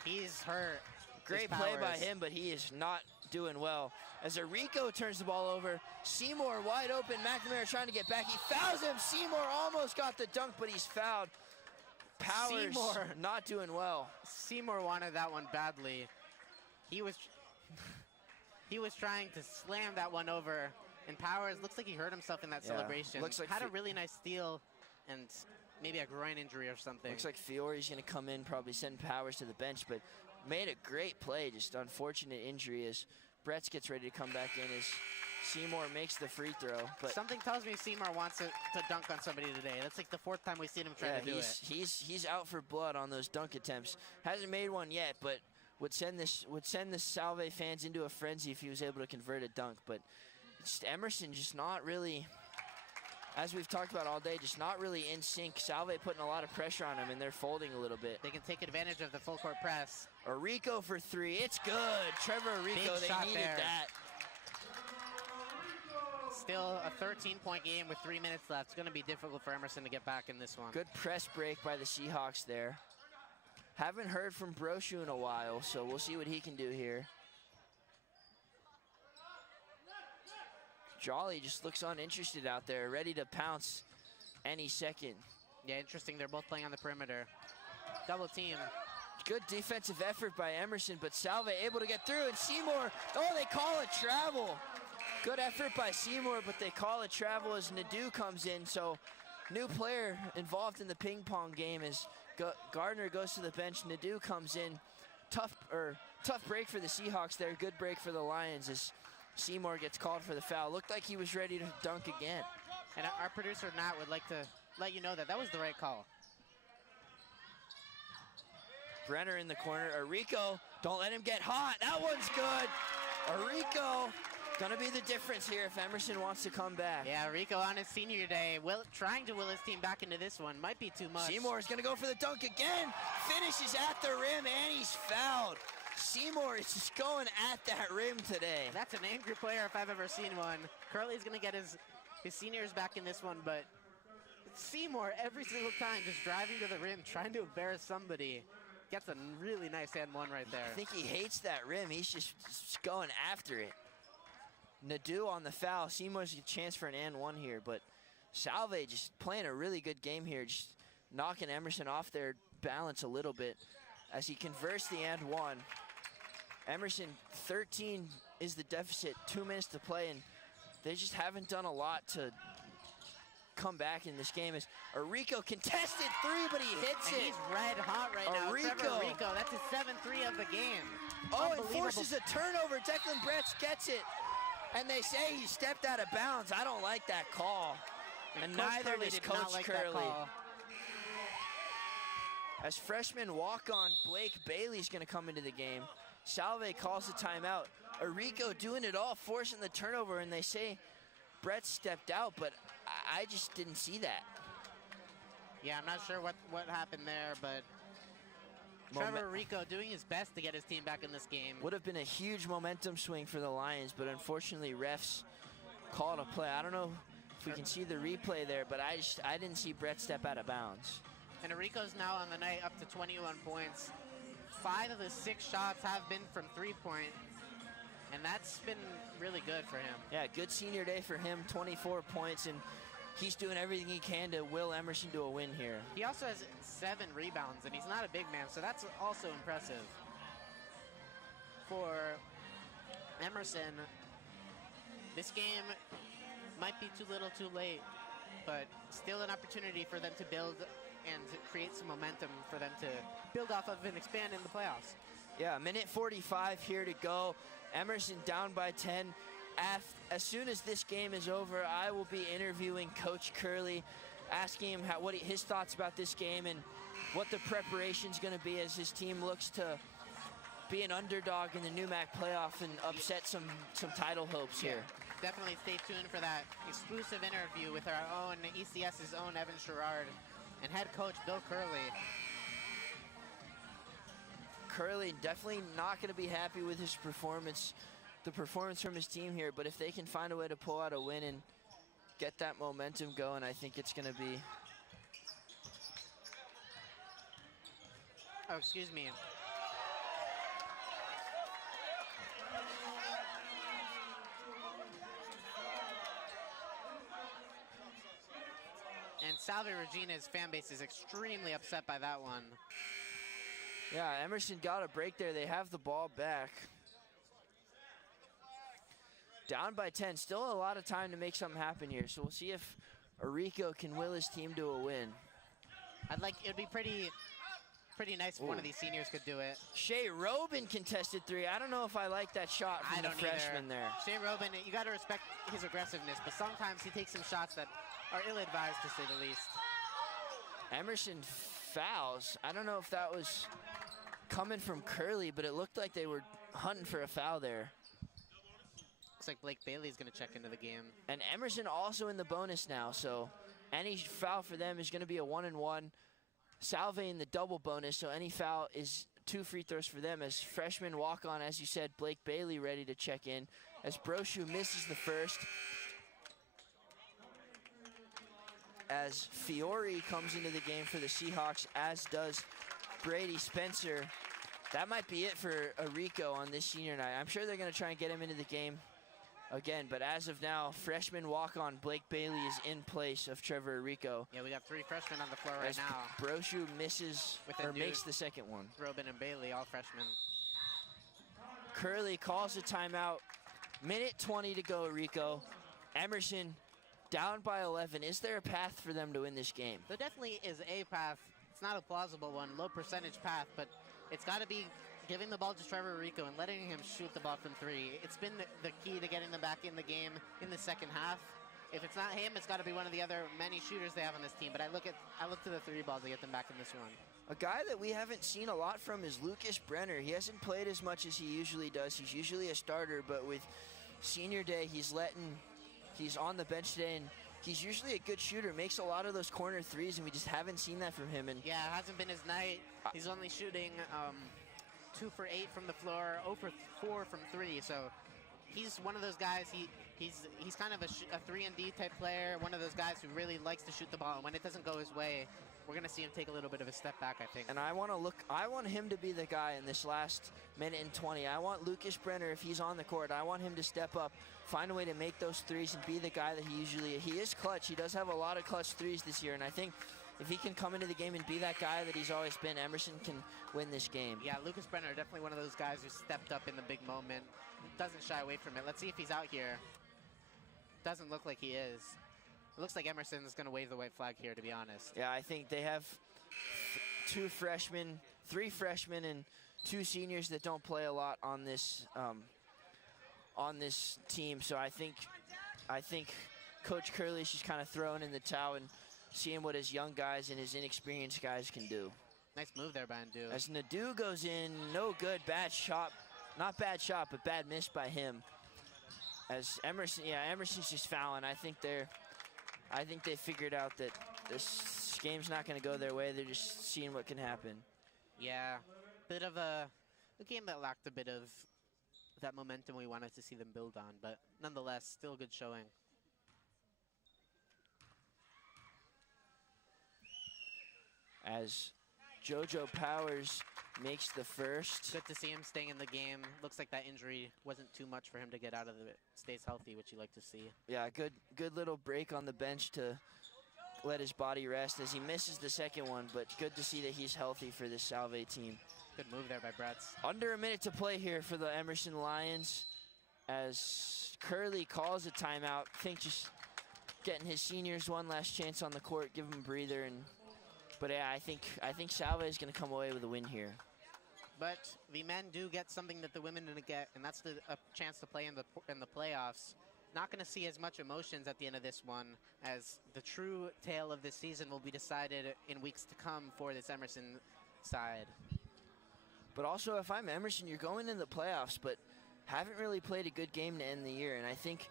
He's hurt. Great play by him, but he is not doing well. As Rico turns the ball over, Seymour wide open. McNamara trying to get back. He fouls him. Seymour almost got the dunk, but he's fouled. Powers not doing well. Seymour wanted that one badly. He was trying to slam that one over, and Powers looks like he hurt himself in that celebration. Looks like had a really nice steal and maybe a groin injury or something. Looks like Fiore's going to come in, probably send Powers to the bench, but made a great play. Just unfortunate injury as Bretz gets ready to come back in as Seymour makes the free throw. But something tells me Seymour wants to dunk on somebody today. That's like the 4th time we've seen him try to do it. He's out for blood on those dunk attempts. Hasn't made one yet, but would send the Salve fans into a frenzy if he was able to convert a dunk. But just Emerson just not really, as we've talked about all day, just not really in sync. Salve putting a lot of pressure on him, and they're folding a little bit. They can take advantage of the full court press. Rico for 3. It's good. Trevor Rico, they needed that. Still a 13-point game with 3 minutes left. It's going to be difficult for Emerson to get back in this one. Good press break by the Seahawks there. Haven't heard from Brochu in a while, so we'll see what he can do here. Jolly just looks uninterested out there, ready to pounce any second. Yeah, interesting. They're both playing on the perimeter. Double team. Good defensive effort by Emerson, but Salve able to get through, and Seymour, oh, they call it travel. Good effort by Seymour, but they call it travel as Nadeau comes in. So new player involved in the ping pong game as Gardner goes to the bench. Nadeau comes in. Tough break for the Seahawks there. Good break for the Lions as Seymour gets called for the foul. Looked like he was ready to dunk again. And our producer, Nat, would like to let you know that was the right call. Brenner in the corner. Rico, don't let him get hot. That one's good. Rico gonna be the difference here if Emerson wants to come back. Yeah, Rico on his senior day, trying to will his team back into this one. Might be too much. Seymour is gonna go for the dunk again. Finishes at the rim and he's fouled. Seymour is just going at that rim today. That's an angry player if I've ever seen one. Curley's gonna get his seniors back in this one, but Seymour every single time just driving to the rim, trying to embarrass somebody. gets a really nice and one right there. I think he hates that rim. He's just going after it. Nadu on the foul. Seymour's a chance for an and one here, but Salve just playing a really good game here, just knocking Emerson off their balance a little bit as he converts the and one. Emerson, 13 is the deficit, 2 minutes to play, and they just haven't done a lot to come back in this game. As a Rico contested three, but he hits and it. He's red hot right now. Trevor Rico, that's his 7-3 of the game. Oh, and forces a turnover. Declan Bretz gets it. And they say he stepped out of bounds. I don't like that call. And neither does Coach Curley. As freshman walk-on Blake Bailey's going to come into the game. Salve calls a timeout. Rico doing it all, forcing the turnover, and they say Brett stepped out, but I just didn't see that. Yeah, I'm not sure what happened there, but Trevor Rico doing his best to get his team back in this game. Would have been a huge momentum swing for the Lions, but unfortunately refs called a play. I don't know if we can see the replay there, but I didn't see Brett step out of bounds. And Rico's now on the night up to 21 points. 5 of the 6 shots have been from three-point, and that's been really good for him. Yeah, good senior day for him, 24 points, and he's doing everything he can to will Emerson to a win here. He also has 7 rebounds, and he's not a big man, so that's also impressive. For Emerson, this game might be too little too late, but still an opportunity for them to build and to create some momentum for them to build off of and expand in the playoffs. Yeah, minute 45 here to go. Emerson down by 10. As soon as this game is over, I will be interviewing Coach Curley, asking him what his thoughts about this game and what the preparation's going to be as his team looks to be an underdog in the NEWMAC playoff and upset some title hopes here. Definitely stay tuned for that exclusive interview with our own ECS's own Evan Sharrard and head coach Bill Curley. Curley definitely not going to be happy with his performance, the performance from his team here, but if they can find a way to pull out a win and get that momentum going, I think it's going to be... Oh, excuse me. And Salve Regina's fan base is extremely upset by that one. Yeah, Emerson got a break there. They have the ball back. Down by 10. Still a lot of time to make something happen here. So we'll see if Rico can will his team to a win. It'd be pretty nice if one of these seniors could do it. Shea Robin contested three. I don't know if I like that shot from the freshman there. Shea Robin, you got to respect his aggressiveness, but sometimes he takes some shots that are ill-advised, to say the least. Emerson fouls. I don't know if that was coming from Curley, but it looked like they were hunting for a foul there. Looks like Blake Bailey's going to check into the game. And Emerson also in the bonus now, so any foul for them is going to be a 1-and-1. Salve in the double bonus, so any foul is 2 free throws for them. As freshman walk-on, as you said, Blake Bailey ready to check in. As Brochu misses the first. As Fiore comes into the game for the Seahawks, as does Brady Spencer. That might be it for Rico on this senior night. I'm sure they're going to try and get him into the game again, but as of now, freshman walk-on Blake Bailey is in place of Trevor Rico. Yeah, we got 3 freshmen on the floor right as now. Brochu misses or makes the second one. Robin and Bailey, all freshmen. Curley calls a timeout. Minute 20 to go, Rico. Emerson down by 11. Is there a path for them to win this game? There definitely is a path. It's not a plausible one, low percentage path, but it's got to be giving the ball to Trevor Rico and letting him shoot the ball from 3. It's been the key to getting them back in the game in the second half. If it's not him, it's got to be one of the other many shooters they have on this team. But I look to the 3 ball to get them back in this one. A guy that we haven't seen a lot from is Lucas Brenner. He hasn't played as much as he usually does. He's usually a starter, but with senior day, he's on the bench today, and he's usually a good shooter, makes a lot of those corner threes, and we just haven't seen that from him. And yeah, it hasn't been his night. He's only shooting 2 for 8 from the floor, 0 for 4 from 3. So he's one of those guys. He's kind of a 3-and-D type player. One of those guys who really likes to shoot the ball. And when it doesn't go his way, we're going to see him take a little bit of a step back, I think. And I want him to be the guy in this last minute and 20. I want Lucas Brenner, if he's on the court, I want him to step up, find a way to make those threes and be the guy that he is clutch. He does have a lot of clutch threes this year, and I think if he can come into the game and be that guy that he's always been, Emerson can win this game. Yeah, Lucas Brenner, definitely one of those guys who stepped up in the big moment. Doesn't shy away from it. Let's see if he's out here. Doesn't look like he is. It looks like Emerson's going to wave the white flag here, to be honest. Yeah, I think they have three freshmen, and 2 seniors that don't play a lot on this team. So I think Coach Curley's just kind of throwing in the towel and seeing what his young guys and his inexperienced guys can do. Nice move there by Nadu. As Nadu goes in, no good, bad shot. Not bad shot, but bad miss by him. As Emerson's just fouling. I think they figured out that this game's not going to go their way. They're just seeing what can happen. Yeah, bit of a game that lacked a bit of that momentum we wanted to see them build on, but nonetheless, still a good showing. As JoJo Powers makes the first. Good to see him staying in the game. Looks like that injury wasn't too much for him to get out of it. Stays healthy, which you like to see. Yeah, good little break on the bench to let his body rest as he misses the second one, but good to see that he's healthy for this Salve team. Good move there by Bretz. Under a minute to play here for the Emerson Lions as Curley calls a timeout. I think just getting his seniors one last chance on the court, give them a breather. But yeah, I think Salve is going to come away with a win here. But the men do get something that the women didn't get, and that's a chance to play in the playoffs. Not going to see as much emotions at the end of this one, as the true tale of this season will be decided in weeks to come for this Emerson side. But also, if I'm Emerson, you're going in the playoffs, but haven't really played a good game to end the year. And I think,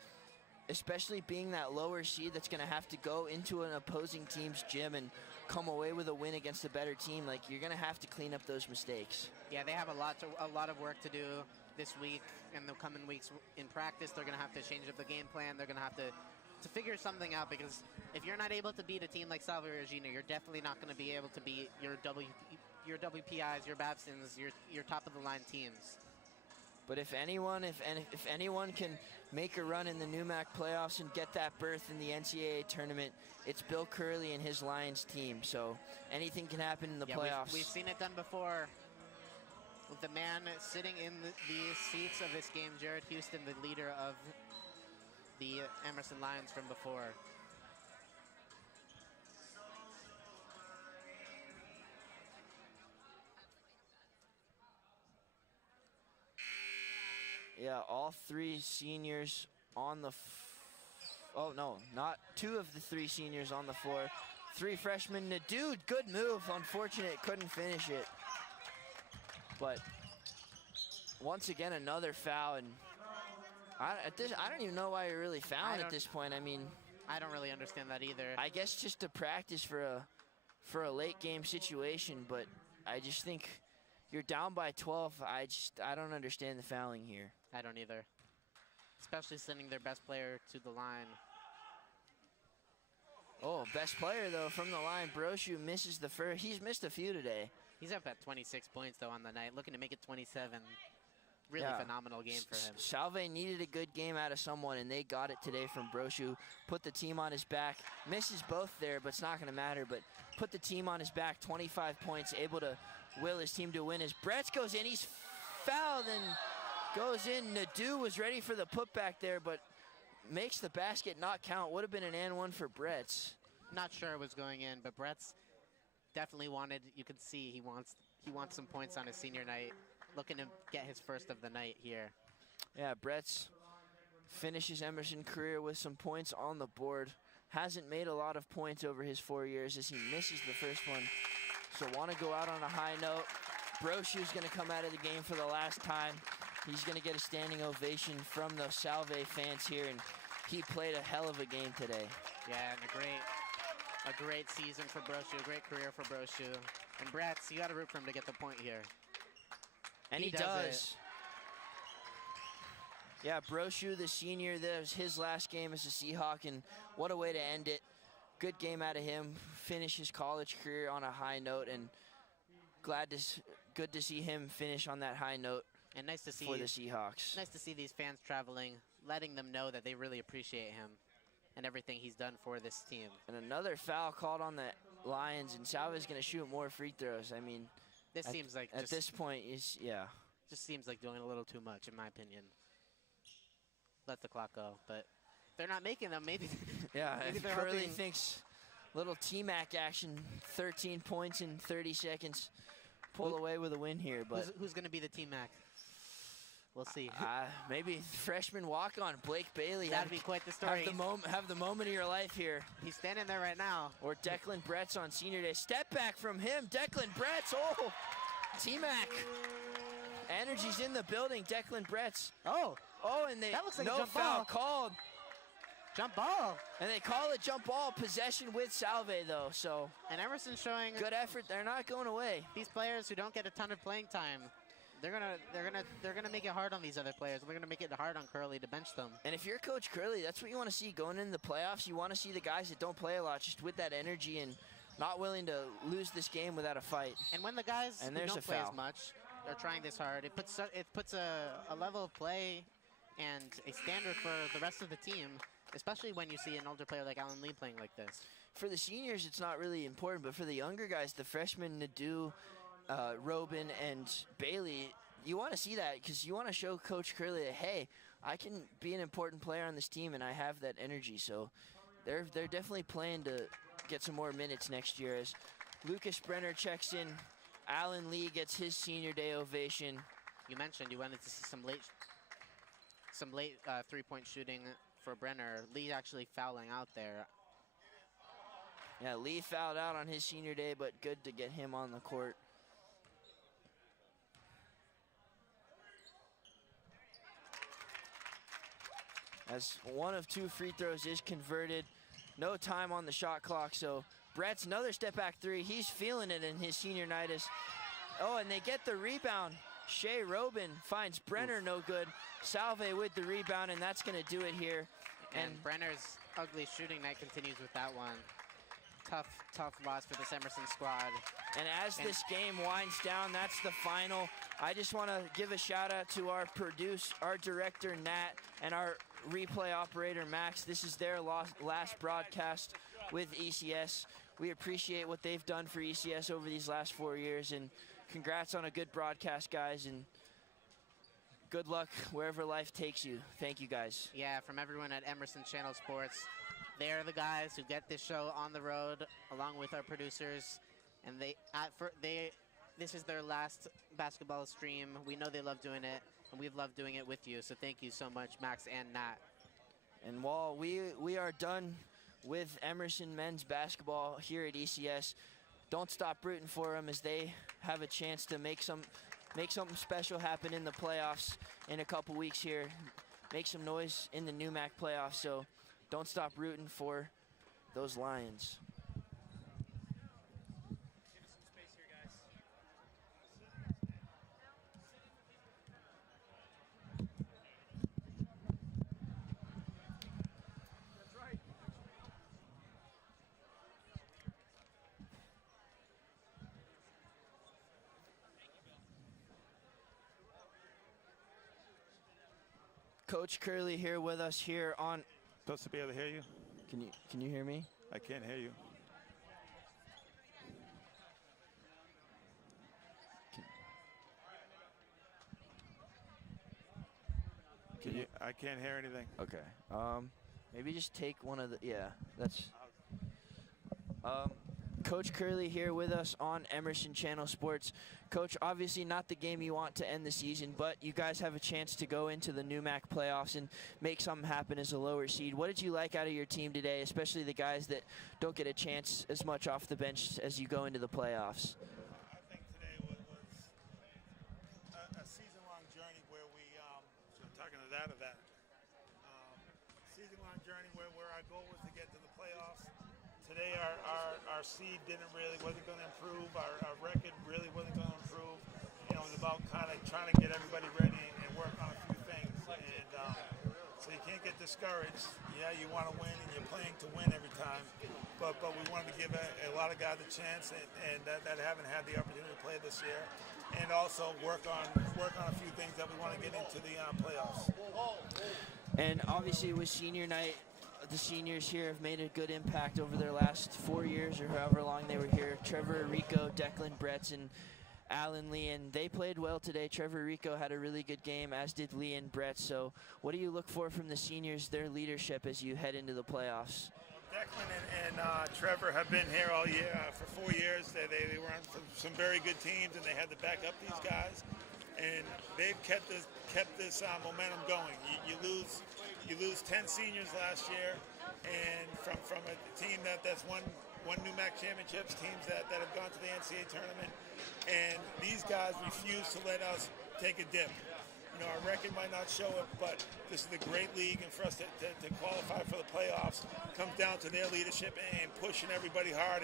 especially being that lower seed that's going to have to go into an opposing team's gym and come away with a win against a better team, like, you're going to have to clean up those mistakes. Yeah, they have a lot of work to do this week and the coming weeks in practice. They're going to have to change up the game plan. They're going to have to figure something out, because if you're not able to beat a team like Salve Regina, you're definitely not going to be able to beat your WPIs, your Babsons, your top-of-the-line teams. But if anyone can make a run in the NEWMAC playoffs and get that berth in the NCAA tournament, it's Bill Curley and his Lions team. So anything can happen in the playoffs. We've seen it done before with the man sitting in the seats of this game, Jared Houston, the leader of the Emerson Lions from before. Yeah, all 3 seniors on the oh no, not 2 of the 3 seniors on the floor. 3 freshmen. Nadu, good move. Unfortunate, couldn't finish it. But once again, another foul, and I don't even know why you're really fouling at this point. I mean, I don't really understand that either. I guess just to practice for a late game situation, but I just think you're down by 12. I don't understand the fouling here. I don't either. Especially sending their best player to the line. Oh, best player, though, from the line. Brochu misses the first. He's missed a few today. He's up at 26 points, though, on the night. Looking to make it 27. Really phenomenal game for him. Salve needed a good game out of someone, and they got it today from Brochu. Put the team on his back. Misses both there, but it's not going to matter. But put the team on his back, 25 points, able to will his team to win. As Bretz goes in, he's fouled and goes in. Nadu was ready for the putback there, but makes the basket not count. Would have been an and one for Bretz. Not sure it was going in, but Bretz definitely wanted, you can see he wants some points on his senior night. Looking to get his first of the night here. Yeah, Bretz finishes Emerson career with some points on the board. Hasn't made a lot of points over his 4 years as he misses the first one. So want to go out on a high note. Brochu's going to come out of the game for the last time. He's going to get a standing ovation from the Salve fans here, and he played a hell of a game today. Yeah, and a great season for Brochu, a great career for Brochu. And Bretz, you got to root for him to get the point here. And he does. Yeah, Brochu, the senior, that was his last game as a Seahawk, and what a way to end it. good game out of him. Finish his college career on a high note, and good to see him finish on that high note. And nice to see for the Seahawks. Nice to see these fans traveling, letting them know that they really appreciate him and everything he's done for this team. And another foul called on the Lions, and Salve's going to shoot more free throws. I mean, this seems like at this point, yeah. Just seems like doing a little too much, in my opinion. Let the clock go, but they're not making them. Maybe. Yeah, maybe if Curley thinks little TMAC action, 13 points in 30 seconds, pull away with a win here. But who's going to be the TMAC? We'll see. Maybe freshman walk-on Blake Bailey. That'd be quite the story. Have the moment of your life here. He's standing there right now. Or Declan Brett's on senior day. Step back from him. Declan Brett's. Oh, T-Mac. Energy's in the building. Declan Brett's. Oh, and that looks like no a jump foul ball. called. Jump ball. And they call it jump ball. Possession with Salve though. So. And Emerson showing good effort. They're not going away. These players who don't get a ton of playing time. They're gonna make it hard on these other players. They're gonna make it hard on Curley to bench them. And if you're Coach Curley, that's what you want to see going into the playoffs. You want to see the guys that don't play a lot just with that energy and not willing to lose this game without a fight. And when the guys who don't play foul. as much are trying this hard, it puts a level of play and a standard for the rest of the team, especially when you see an older player like Alan Lee playing like this. For the seniors, it's not really important, but for the younger guys, the freshmen, Nadeau, Robin and Bailey, you want to see that because you want to show Coach Curley that, hey, I can be an important player on this team and I have that energy. So they're definitely playing to get some more minutes next year as Lucas Brenner checks in. Alan Lee gets his senior day ovation. You mentioned you wanted to see some late three-point shooting for Brenner. Lee actually fouling out there. Yeah, Lee fouled out on his senior day, but good to get him on the court. As one of two free throws is converted. No time on the shot clock, so Brett's another step back three. He's feeling it in his senior night. And they get the rebound. Shea Robin finds Brenner no good. Salve with the rebound, and that's going to do it here. And Brenner's ugly shooting night continues with that one. Tough loss for this Emerson squad. And as this game winds down, that's the final. I just want to give a shout out to our director, Nat, and our replay operator, Max. This is their last broadcast with ECS. We appreciate what they've done for ECS over these last 4 years, and congrats on a good broadcast, guys, and good luck wherever life takes you. Thank you, guys. Yeah, from everyone at Emerson Channel Sports. They're the guys who get this show on the road, along with our producers, and this is their last basketball stream. We know they love doing it, and we've loved doing it with you. So thank you so much, Max and Nat. And while we are done with Emerson men's basketball here at ECS, don't stop rooting for them as they have a chance to make something special happen in the playoffs in a couple weeks here. Make some noise in the NEWMAC playoffs. So don't stop rooting for those Lions. Coach Curley here with us here on. Supposed to be able to hear you. Can you hear me? I can't hear you. I can't hear anything. Okay. Maybe just take one of the. Yeah, that's. Coach Curley here with us on Emerson Channel Sports. Coach, obviously not the game you want to end the season, but you guys have a chance to go into the NEWMAC playoffs and make something happen as a lower seed. What did you like out of your team today, especially the guys that don't get a chance as much off the bench as you go into the playoffs? I think today was a season-long journey where we, so I'm talking to that or that, season-long journey where our goal was to get to the playoffs. Today our seed wasn't going to improve. Our record really wasn't going to improve. You know, it was about kind of trying to get everybody ready and work on a few things. And so you can't get discouraged. Yeah, you want to win and you're playing to win every time. But we wanted to give a lot of guys a chance and that haven't had the opportunity to play this year. And also work on a few things that we want to get into the playoffs. And obviously with senior night, the seniors here have made a good impact over their last 4 years or however long they were here. Trevor, Rico, Declan, Bretts, and Alan Lee, and they played well today. Trevor Rico had a really good game, as did Lee and Brett. So what do you look for from the seniors, their leadership, as you head into the playoffs? Declan and Trevor have been here all year. For 4 years, they were on some very good teams, and they had to back up these guys. And they've kept this momentum going. You lose 10 seniors last year, and from a team that's won NEWMAC championships, teams that have gone to the NCAA tournament, and these guys refuse to let us take a dip. You know, our record might not show it, but this is a great league, and for us to qualify for the playoffs comes down to their leadership and pushing everybody hard.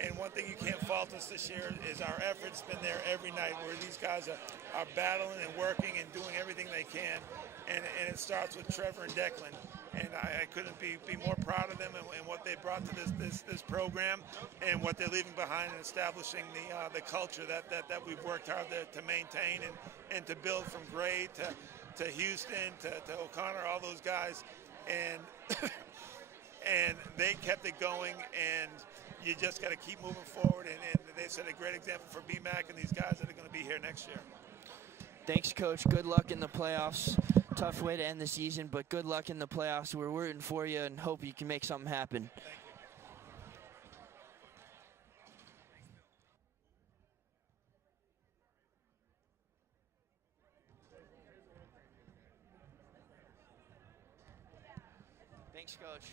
And one thing you can't fault us this year is our effort's been there every night, where these guys are battling and working and doing everything they can. And it starts with Trevor and Declan. And I couldn't be more proud of them and what they brought to this program and what they're leaving behind and establishing the culture that we've worked hard to maintain and to build from Gray to Houston to O'Connor, all those guys. And and they kept it going, and you just got to keep moving forward. And they set a great example for BMAC and these guys that are going to be here next year. Thanks, Coach. Good luck in the playoffs. Tough way to end the season, but good luck in the playoffs. We're rooting for you and hope you can make something happen. Thank you. Thanks, Coach.